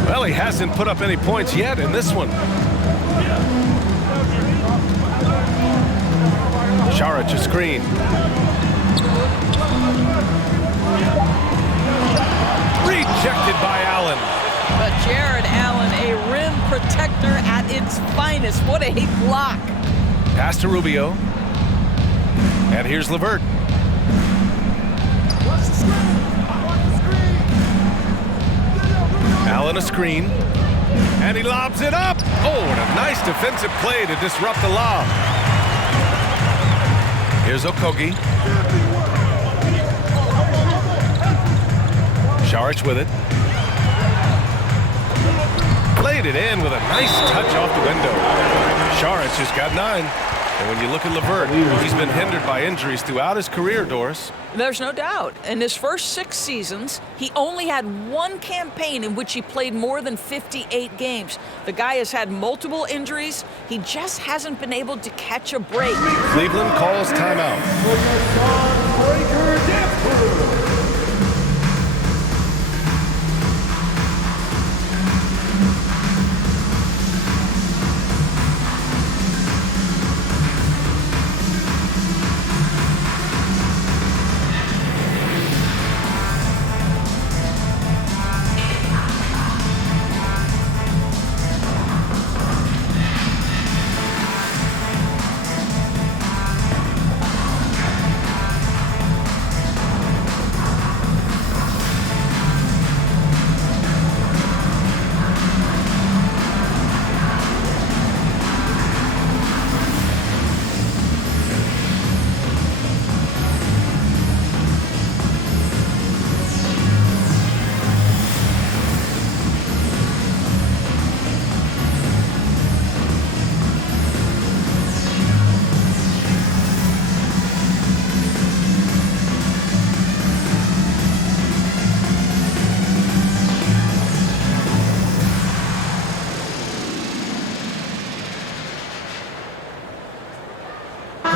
Well, he hasn't put up any points yet in this one. Šarić a screen. Rejected by Allen. But Jared Allen, a rim protector at its finest. What a block. Pass to Rubio. And here's LeVert. Allen a screen. And he lobs it up. Oh, and a nice defensive play to disrupt the lob. Here's Okogie. Saric with it. Played it in with a nice touch off the window. Saric has got 9. And when you look at LeVert, he's been hindered by injuries throughout his career, Doris. There's no doubt. In his first 6 seasons, he only had 1 campaign in which he played more than 58 games. The guy has had multiple injuries. He just hasn't been able to catch a break. Cleveland calls timeout.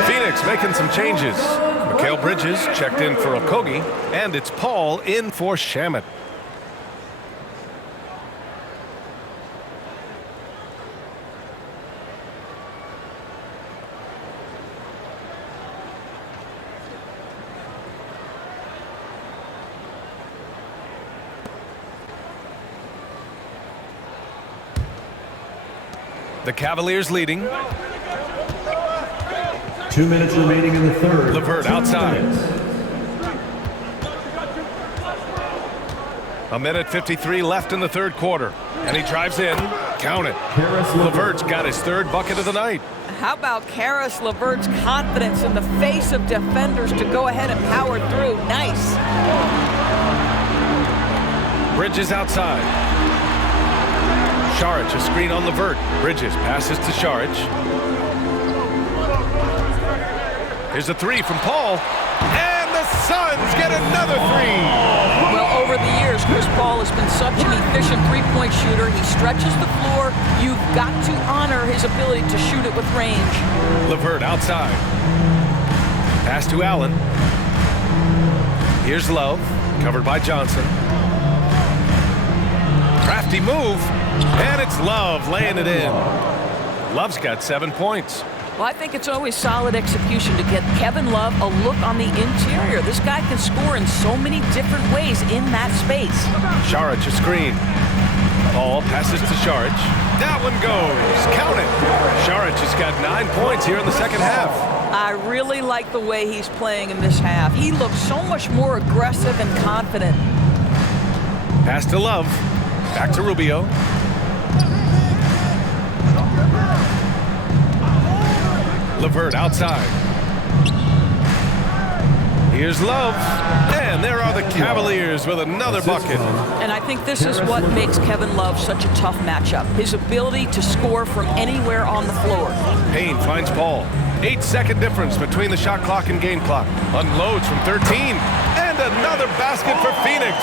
Phoenix making some changes. Mikal Bridges checked in for Okogie, and it's Paul in for Shamet. The Cavaliers leading. 2 minutes remaining in the third. LeVert outside. 1:53 left in the third quarter. And he drives in. Count it. LeVert's got his 3rd bucket of the night. How about Karis LeVert's confidence in the face of defenders to go ahead and power through? Nice. Bridges outside. Saric, a screen on LeVert. Bridges passes to Saric. Here's a 3 from Paul. And the Suns get another 3. Well, over the years, Chris Paul has been such an efficient three-point shooter. He stretches the floor. You've got to honor his ability to shoot it with range. LeVert outside. Pass to Allen. Here's Love, covered by Johnson. Crafty move, and it's Love laying it in. Love's got 7 points. Well, I think it's always solid execution to get Kevin Love a look on the interior. This guy can score in so many different ways in that space. Saric a screen. Paul passes to Saric. That one goes. Count it. Saric has got 9 points here in the second half. I really like the way he's playing in this half. He looks so much more aggressive and confident. Pass to Love. Back to Rubio. LeVert outside. Here's Love. And there are the Cavaliers with another bucket. And I think this is what makes Kevin Love such a tough matchup. His ability to score from anywhere on the floor. Payne finds Paul. 8-second difference between the shot clock and game clock. Unloads from 13. And another basket for Phoenix.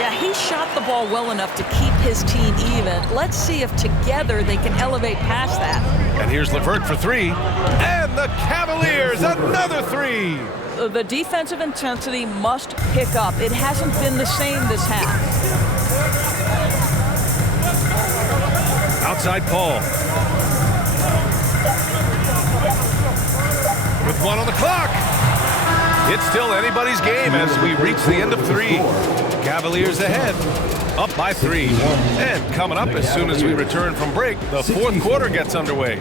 Yeah, he shot the ball well enough to keep his team even. Let's see if together they can elevate past that. And here's LeVert for 3. And the Cavaliers, another 3. The defensive intensity must pick up. It hasn't been the same this half. Outside Paul. With 1 on the clock. It's still anybody's game as we reach the end of 3. Cavaliers ahead, up by 3. And coming up as soon as we return from break, the fourth quarter gets underway.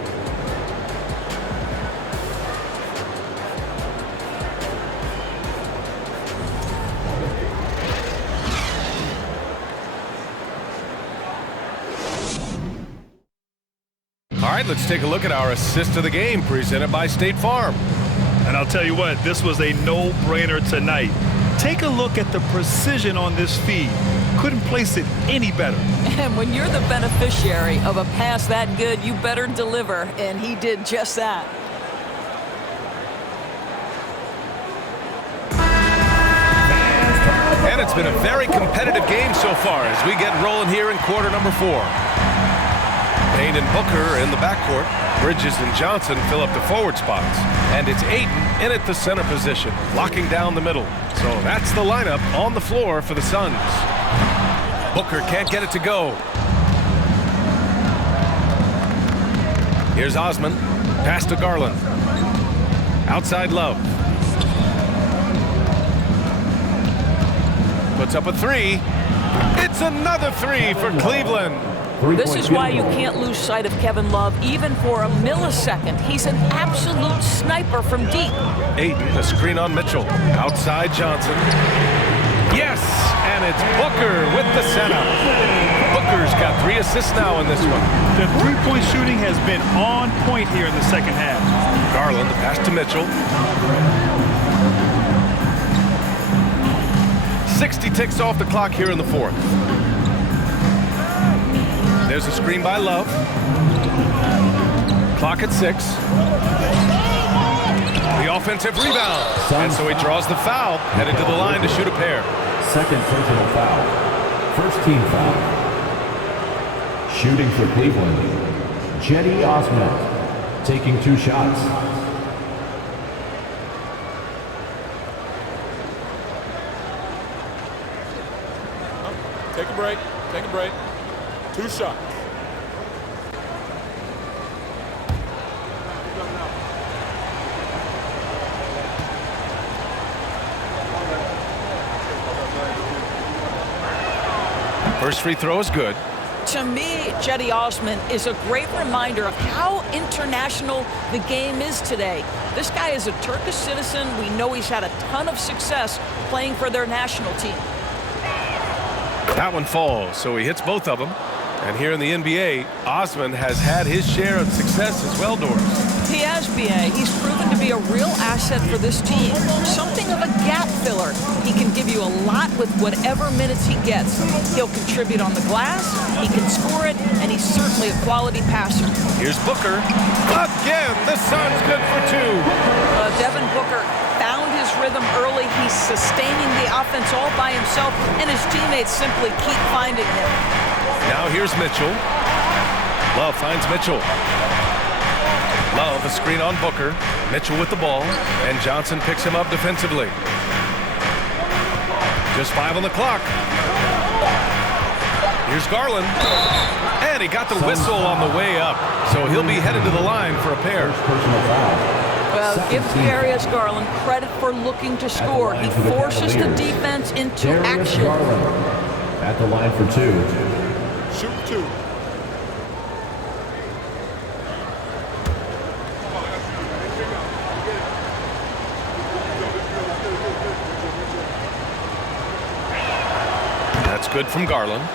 All right, let's take a look at our assist of the game presented by State Farm. And I'll tell you what, this was a no-brainer tonight. Take a look at the precision on this feed. Couldn't place it any better. And when you're the beneficiary of a pass that good, you better deliver, and he did just that. And it's been a very competitive game so far as we get rolling here in quarter number 4. Payne and Booker in the backcourt. Bridges and Johnson fill up the forward spots. And it's Ayton in at the center position, locking down the middle. So that's the lineup on the floor for the Suns. Booker can't get it to go. Here's Osman. Pass to Garland. Outside Love. Puts up a 3. It's another 3 for Cleveland. This is why you can't lose sight of Kevin Love even for a millisecond. He's an absolute sniper from deep. Ayton, a screen on Mitchell. Outside Johnson. Yes, and it's Booker with the setup. Booker's got 3 assists now in this one. The three-point shooting has been on point here in the second half. Garland, the pass to Mitchell. 60 ticks off the clock here in the 4th. There's a screen by Love. Clock at 6. The offensive rebound. And so he draws the foul, headed to the line to shoot a pair. Second personal foul. First team foul. Shooting for Cleveland, Cedi Osman, taking 2 shots. Take a break. Take a break. 2 shots. First free throw is good. To me, Cedi Osman is a great reminder of how international the game is today. This guy is a Turkish citizen. We know he's had a ton of success playing for their national team. That one falls, so he hits both of them. And here in the NBA, Osman has had his share of success as well, Doris. He has, B.A. He's proven to be a real asset for this team. Something of a gap filler. He can give you a lot with whatever minutes he gets. He'll contribute on the glass, he can score it, and he's certainly a quality passer. Here's Booker. Again, the Suns good for 2. Devin Booker found his rhythm early. He's sustaining the offense all by himself, and his teammates simply keep finding him. Now here's Mitchell. Love finds Mitchell. Love, a screen on Booker. Mitchell with the ball, and Johnson picks him up defensively. Just 5 on the clock. Here's Garland. And he got the whistle on the way up, so he'll be headed to the line for a pair. Well, give Darius Garland credit for looking to score. He forces the defense into action. At the line for 2. Shoot 2. That's good from Garland.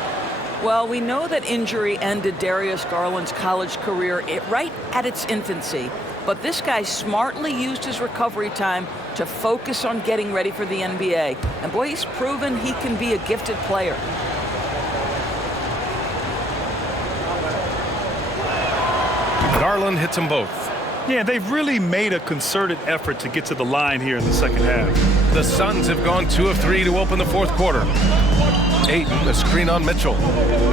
Well, we know that injury ended Darius Garland's college career right at its infancy. But this guy smartly used his recovery time to focus on getting ready for the NBA. And boy, he's proven he can be a gifted player. Garland hits them both. Yeah, they've really made a concerted effort to get to the line here in the second half. The Suns have gone 2 of 3 to open the 4th quarter. Ayton, a screen on Mitchell.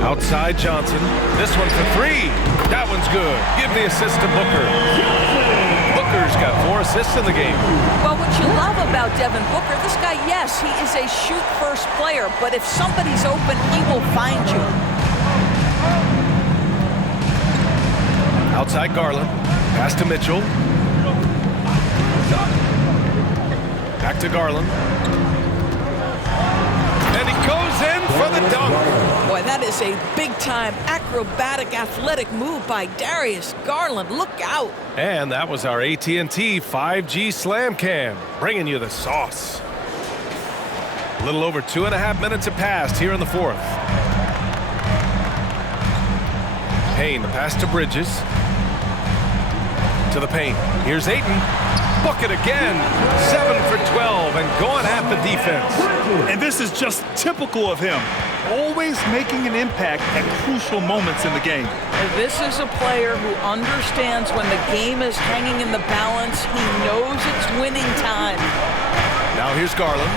Outside Johnson. This one for 3. That one's good. Give the assist to Booker. Booker's got 4 assists in the game. Well, what you love about Devin Booker, this guy, yes, he is a shoot-first player, but if somebody's open, he will find you. Outside Garland. Pass to Mitchell. Back to Garland. And he goes in for the dunk. Boy, that is a big-time acrobatic athletic move by Darius Garland. Look out. And that was our AT&T 5G Slam Cam, bringing you the sauce. A little over 2.5 minutes have passed here in the 4th. Payne, the pass to Bridges. To the paint. Here's Ayton. Bucket again. 7 for 12 and going at the defense. And this is just typical of him. Always making an impact at crucial moments in the game. This is a player who understands when the game is hanging in the balance. He knows it's winning time. Now here's Garland.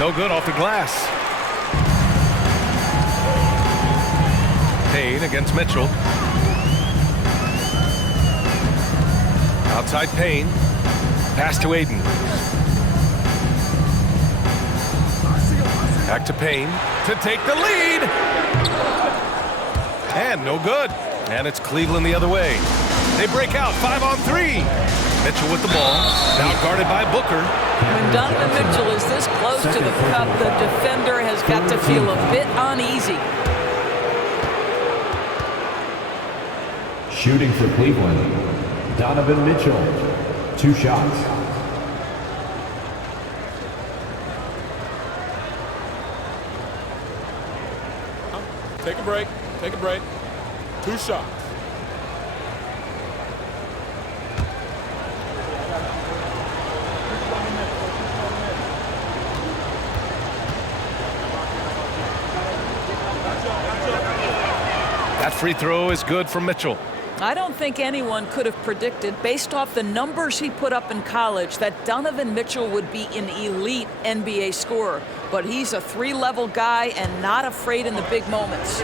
No good off the glass. Payne against Mitchell. Outside Payne. Pass to Ayton. Back to Payne to take the lead. And no good. And it's Cleveland the other way. They break out 5-on-3. Mitchell with the ball. Now guarded by Booker. When Donovan Mitchell is this close to the cup, the defender has got to feel a bit uneasy. Shooting for Cleveland, Donovan Mitchell. 2 shots. Take a break. Take a break. 2 shots. That free throw is good for Mitchell. I don't think anyone could have predicted, based off the numbers he put up in college, that Donovan Mitchell would be an elite NBA scorer. But he's a 3-level guy and not afraid in the big moments.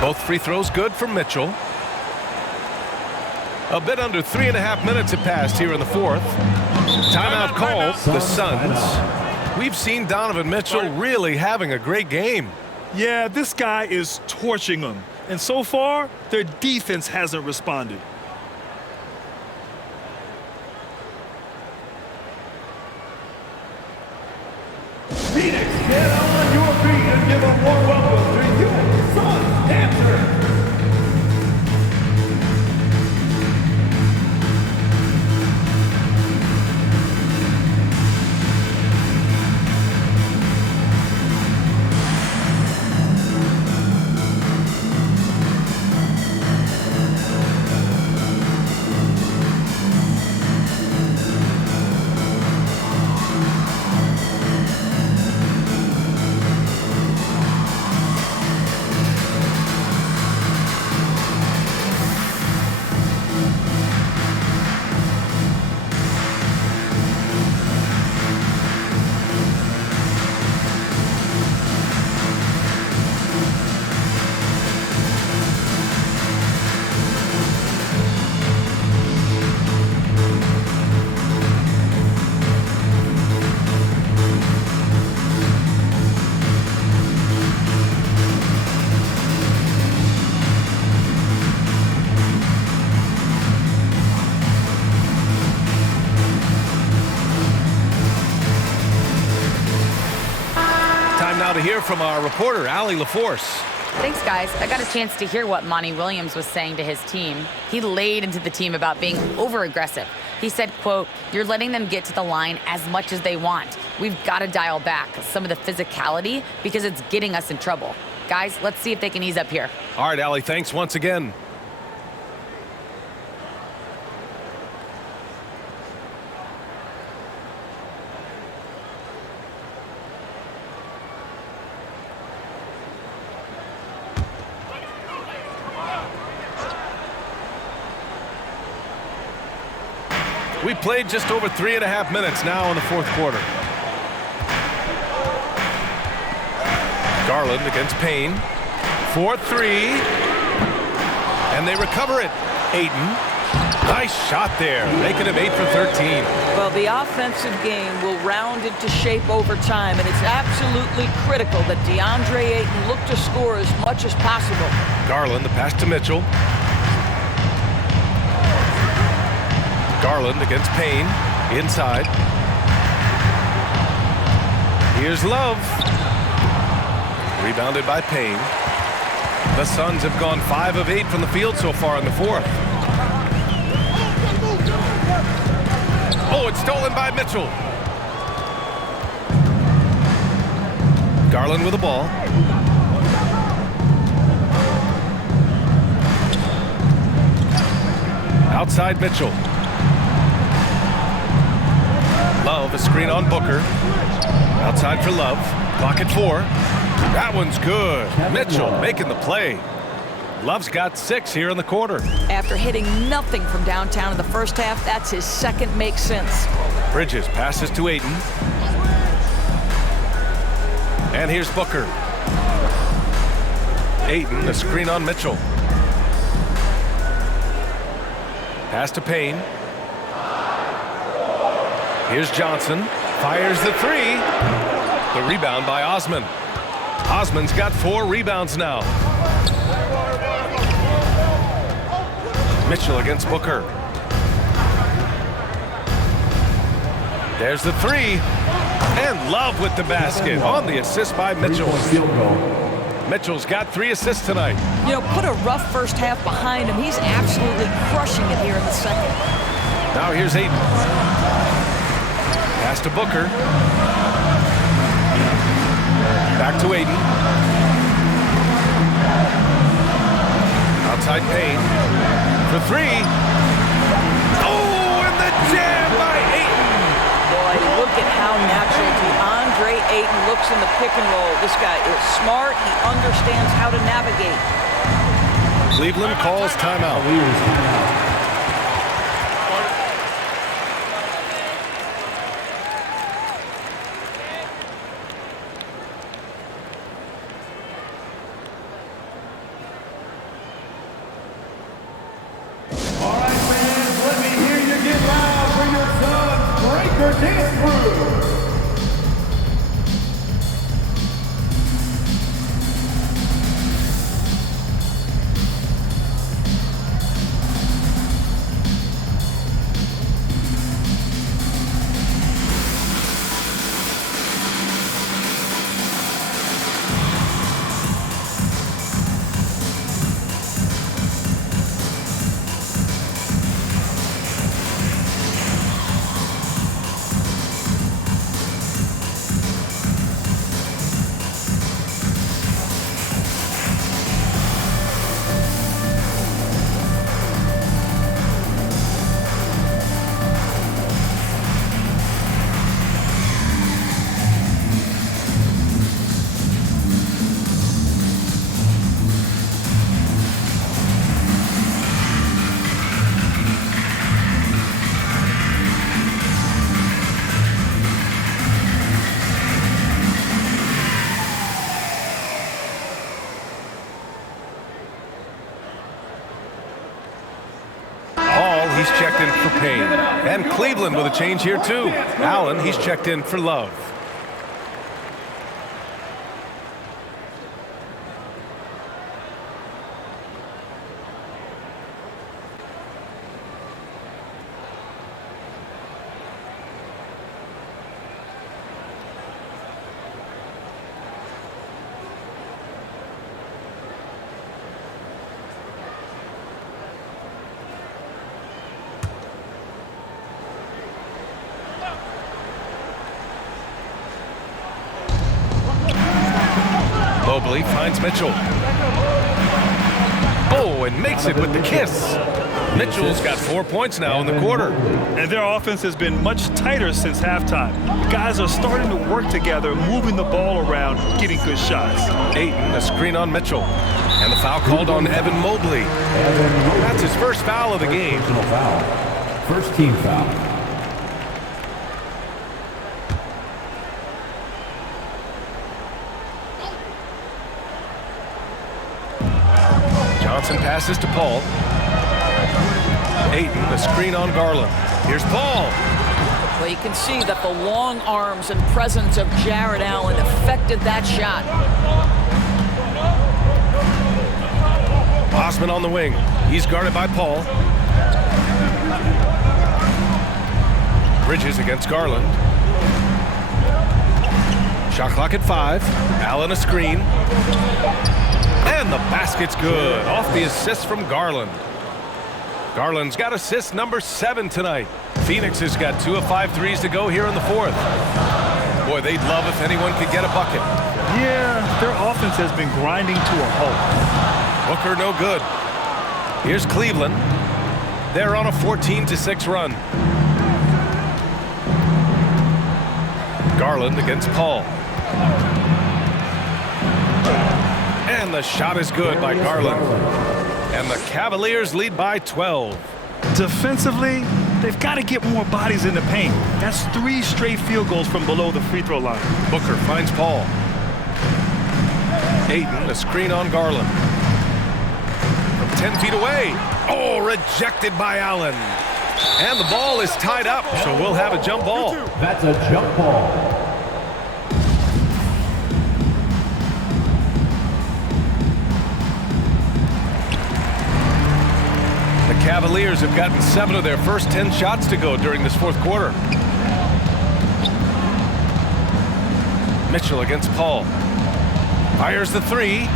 Both free throws good for Mitchell. A bit under 3.5 minutes have passed here in the fourth. Timeout called the Suns. We've seen Donovan Mitchell really having a great game. Yeah, this guy is torching them. And so far, their defense hasn't responded. Phoenix, get on your feet and give a warm welcome to your Suns dancers. Now to hear from our reporter, Allie LaForce. Thanks, guys. I got a chance to hear what Monty Williams was saying to his team. He laid into the team about being over-aggressive. He said, quote, "You're letting them get to the line as much as they want. We've got to dial back some of the physicality because it's getting us in trouble. Guys, let's see if they can ease up here." All right, Allie, thanks once again. We played just over 3.5 minutes now in the fourth quarter. Garland against Payne. 4-3. And they recover it. Ayton. Nice shot there, making him 8 for 13. Well, the offensive game will round into shape over time, and it's absolutely critical that DeAndre Ayton look to score as much as possible. Garland, the pass to Mitchell. Garland against Payne, inside. Here's Love. Rebounded by Payne. The Suns have gone 5 of 8 from the field so far in the fourth. Oh, it's stolen by Mitchell. Garland with the ball. Outside Mitchell. Love, a screen on Booker. Outside for Love. Clock at 4. That one's good. Mitchell making the play. Love's got 6 here in the quarter. After hitting nothing from downtown in the first half, that's his second make since. Bridges passes to Ayton. And here's Booker. Ayton, a screen on Mitchell. Pass to Payne. Here's Johnson. Fires the 3. The rebound by Osman. Osman's got 4 rebounds now. Mitchell against Booker. There's the 3. And Love with the basket on the assist by Mitchell. Mitchell's got 3 assists tonight. You know, put a rough first half behind him. He's absolutely crushing it here in the second. Now here's Ayton. Pass to Booker. Back to Ayton. Outside Payne. For 3. Oh, and the jam by Ayton. Boy, look at how natural DeAndre Ayton looks in the pick and roll. This guy is smart. He understands how to navigate. Cleveland calls timeout. All right, fans, let me hear you get loud for your son's breaker dance crew. He's checked in for Payne. And Cleveland with a change here too. Allen, he's checked in for Love. Mobley finds Mitchell. Oh, and makes it with the kiss. Mitchell's got 4 points now in the quarter. And their offense has been much tighter since halftime. The guys are starting to work together, moving the ball around, getting good shots. Ayton, a screen on Mitchell. And the foul called on Evan Mobley. That's his first foul of the game. First team foul. Johnson passes to Paul. Ayton, the screen on Garland. Here's Paul. Well, you can see that the long arms and presence of Jared Allen affected that shot. Osman on the wing. He's guarded by Paul. Bridges against Garland. Shot clock at 5. Allen a screen. And the basket's good. Off the assist from Garland. Garland's got assist number 7 tonight. Phoenix has got 2 of 5 threes to go here in the fourth. Boy, they'd love if anyone could get a bucket. Yeah, their offense has been grinding to a halt. Booker no good. Here's Cleveland. They're on a 14-6 run. Garland against Paul. And the shot is good by Garland. And the Cavaliers lead by 12. Defensively, they've got to get more bodies in the paint. That's 3 straight field goals from below the free throw line. Booker finds Paul. Ayton, a screen on Garland. From 10 feet away. Oh, rejected by Allen. And the ball is tied up, so we'll have a jump ball. That's a jump ball. The Cavaliers have gotten 7 of their first 10 shots to go during this fourth quarter. Mitchell against Paul. Fires the 3.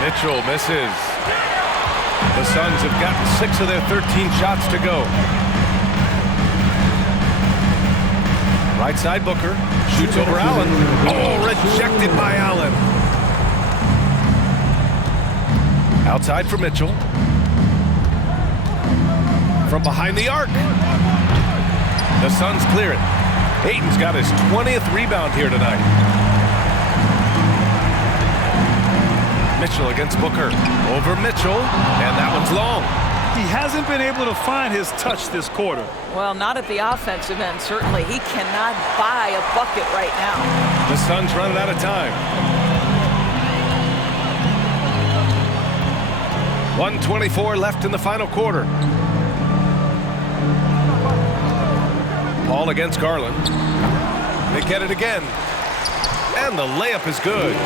Mitchell misses. The Suns have gotten 6 of their 13 shots to go. Right side Booker. Shoots over Allen. Oh, rejected by Allen. Outside for Mitchell. From behind the arc. The Suns clear it. Ayton's got his 20th rebound here tonight. Mitchell against Booker. Over Mitchell, and that one's long. He hasn't been able to find his touch this quarter. Well, not at the offensive end, certainly. He cannot buy a bucket right now. The Suns running out of time. 1:24 left in the final quarter. Paul against Garland. They get it again. And the layup is good.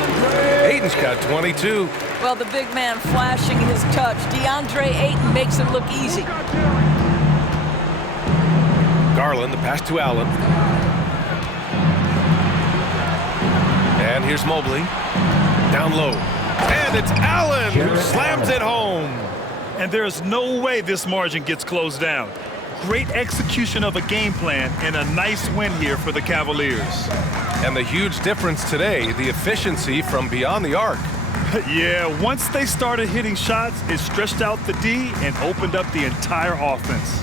Ayton's got 22. Well, the big man flashing his touch. DeAndre Ayton makes it look easy. Garland, the pass to Allen. And here's Mobley. Down low. And it's Allen who slams it home. And there's no way this margin gets closed down. Great execution of a game plan and a nice win here for the Cavaliers. And the huge difference today, the efficiency from beyond the arc. Yeah, once they started hitting shots, it stretched out the D and opened up the entire offense.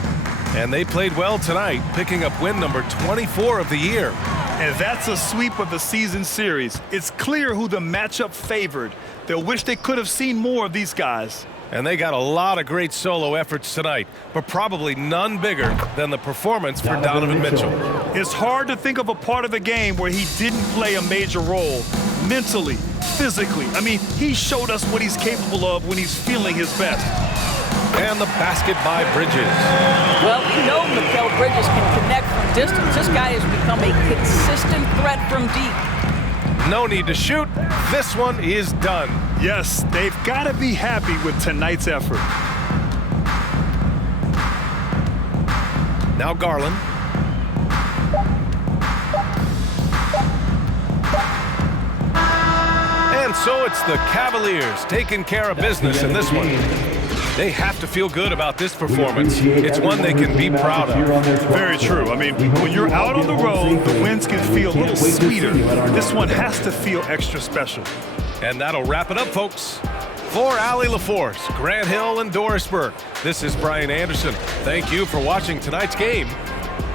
And they played well tonight, picking up win number 24 of the year. And that's a sweep of the season series. It's clear who the matchup favored. They'll wish they could have seen more of these guys. And they got a lot of great solo efforts tonight, but probably none bigger than the performance for Donovan Mitchell. It's hard to think of a part of the game where he didn't play a major role. Mentally, physically. I mean, he showed us what he's capable of when he's feeling his best. And the basket by Bridges. Well, we know Mikal Bridges can connect from distance. This guy has become a consistent threat from deep. No need to shoot. This one is done. Yes, they've got to be happy with tonight's effort. Now Garland. And so it's the Cavaliers taking care of business in this one. They have to feel good about this performance. It's one they can be proud of. Very true. I mean, when you're out on the road, the wins can feel a little sweeter. This one has to feel extra special. And that'll wrap it up, folks. For Allie LaForce, Grant Hill, and Dorisburg, this is Brian Anderson. Thank you for watching tonight's game.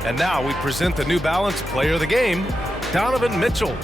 And now we present the New Balance Player of the Game, Donovan Mitchell.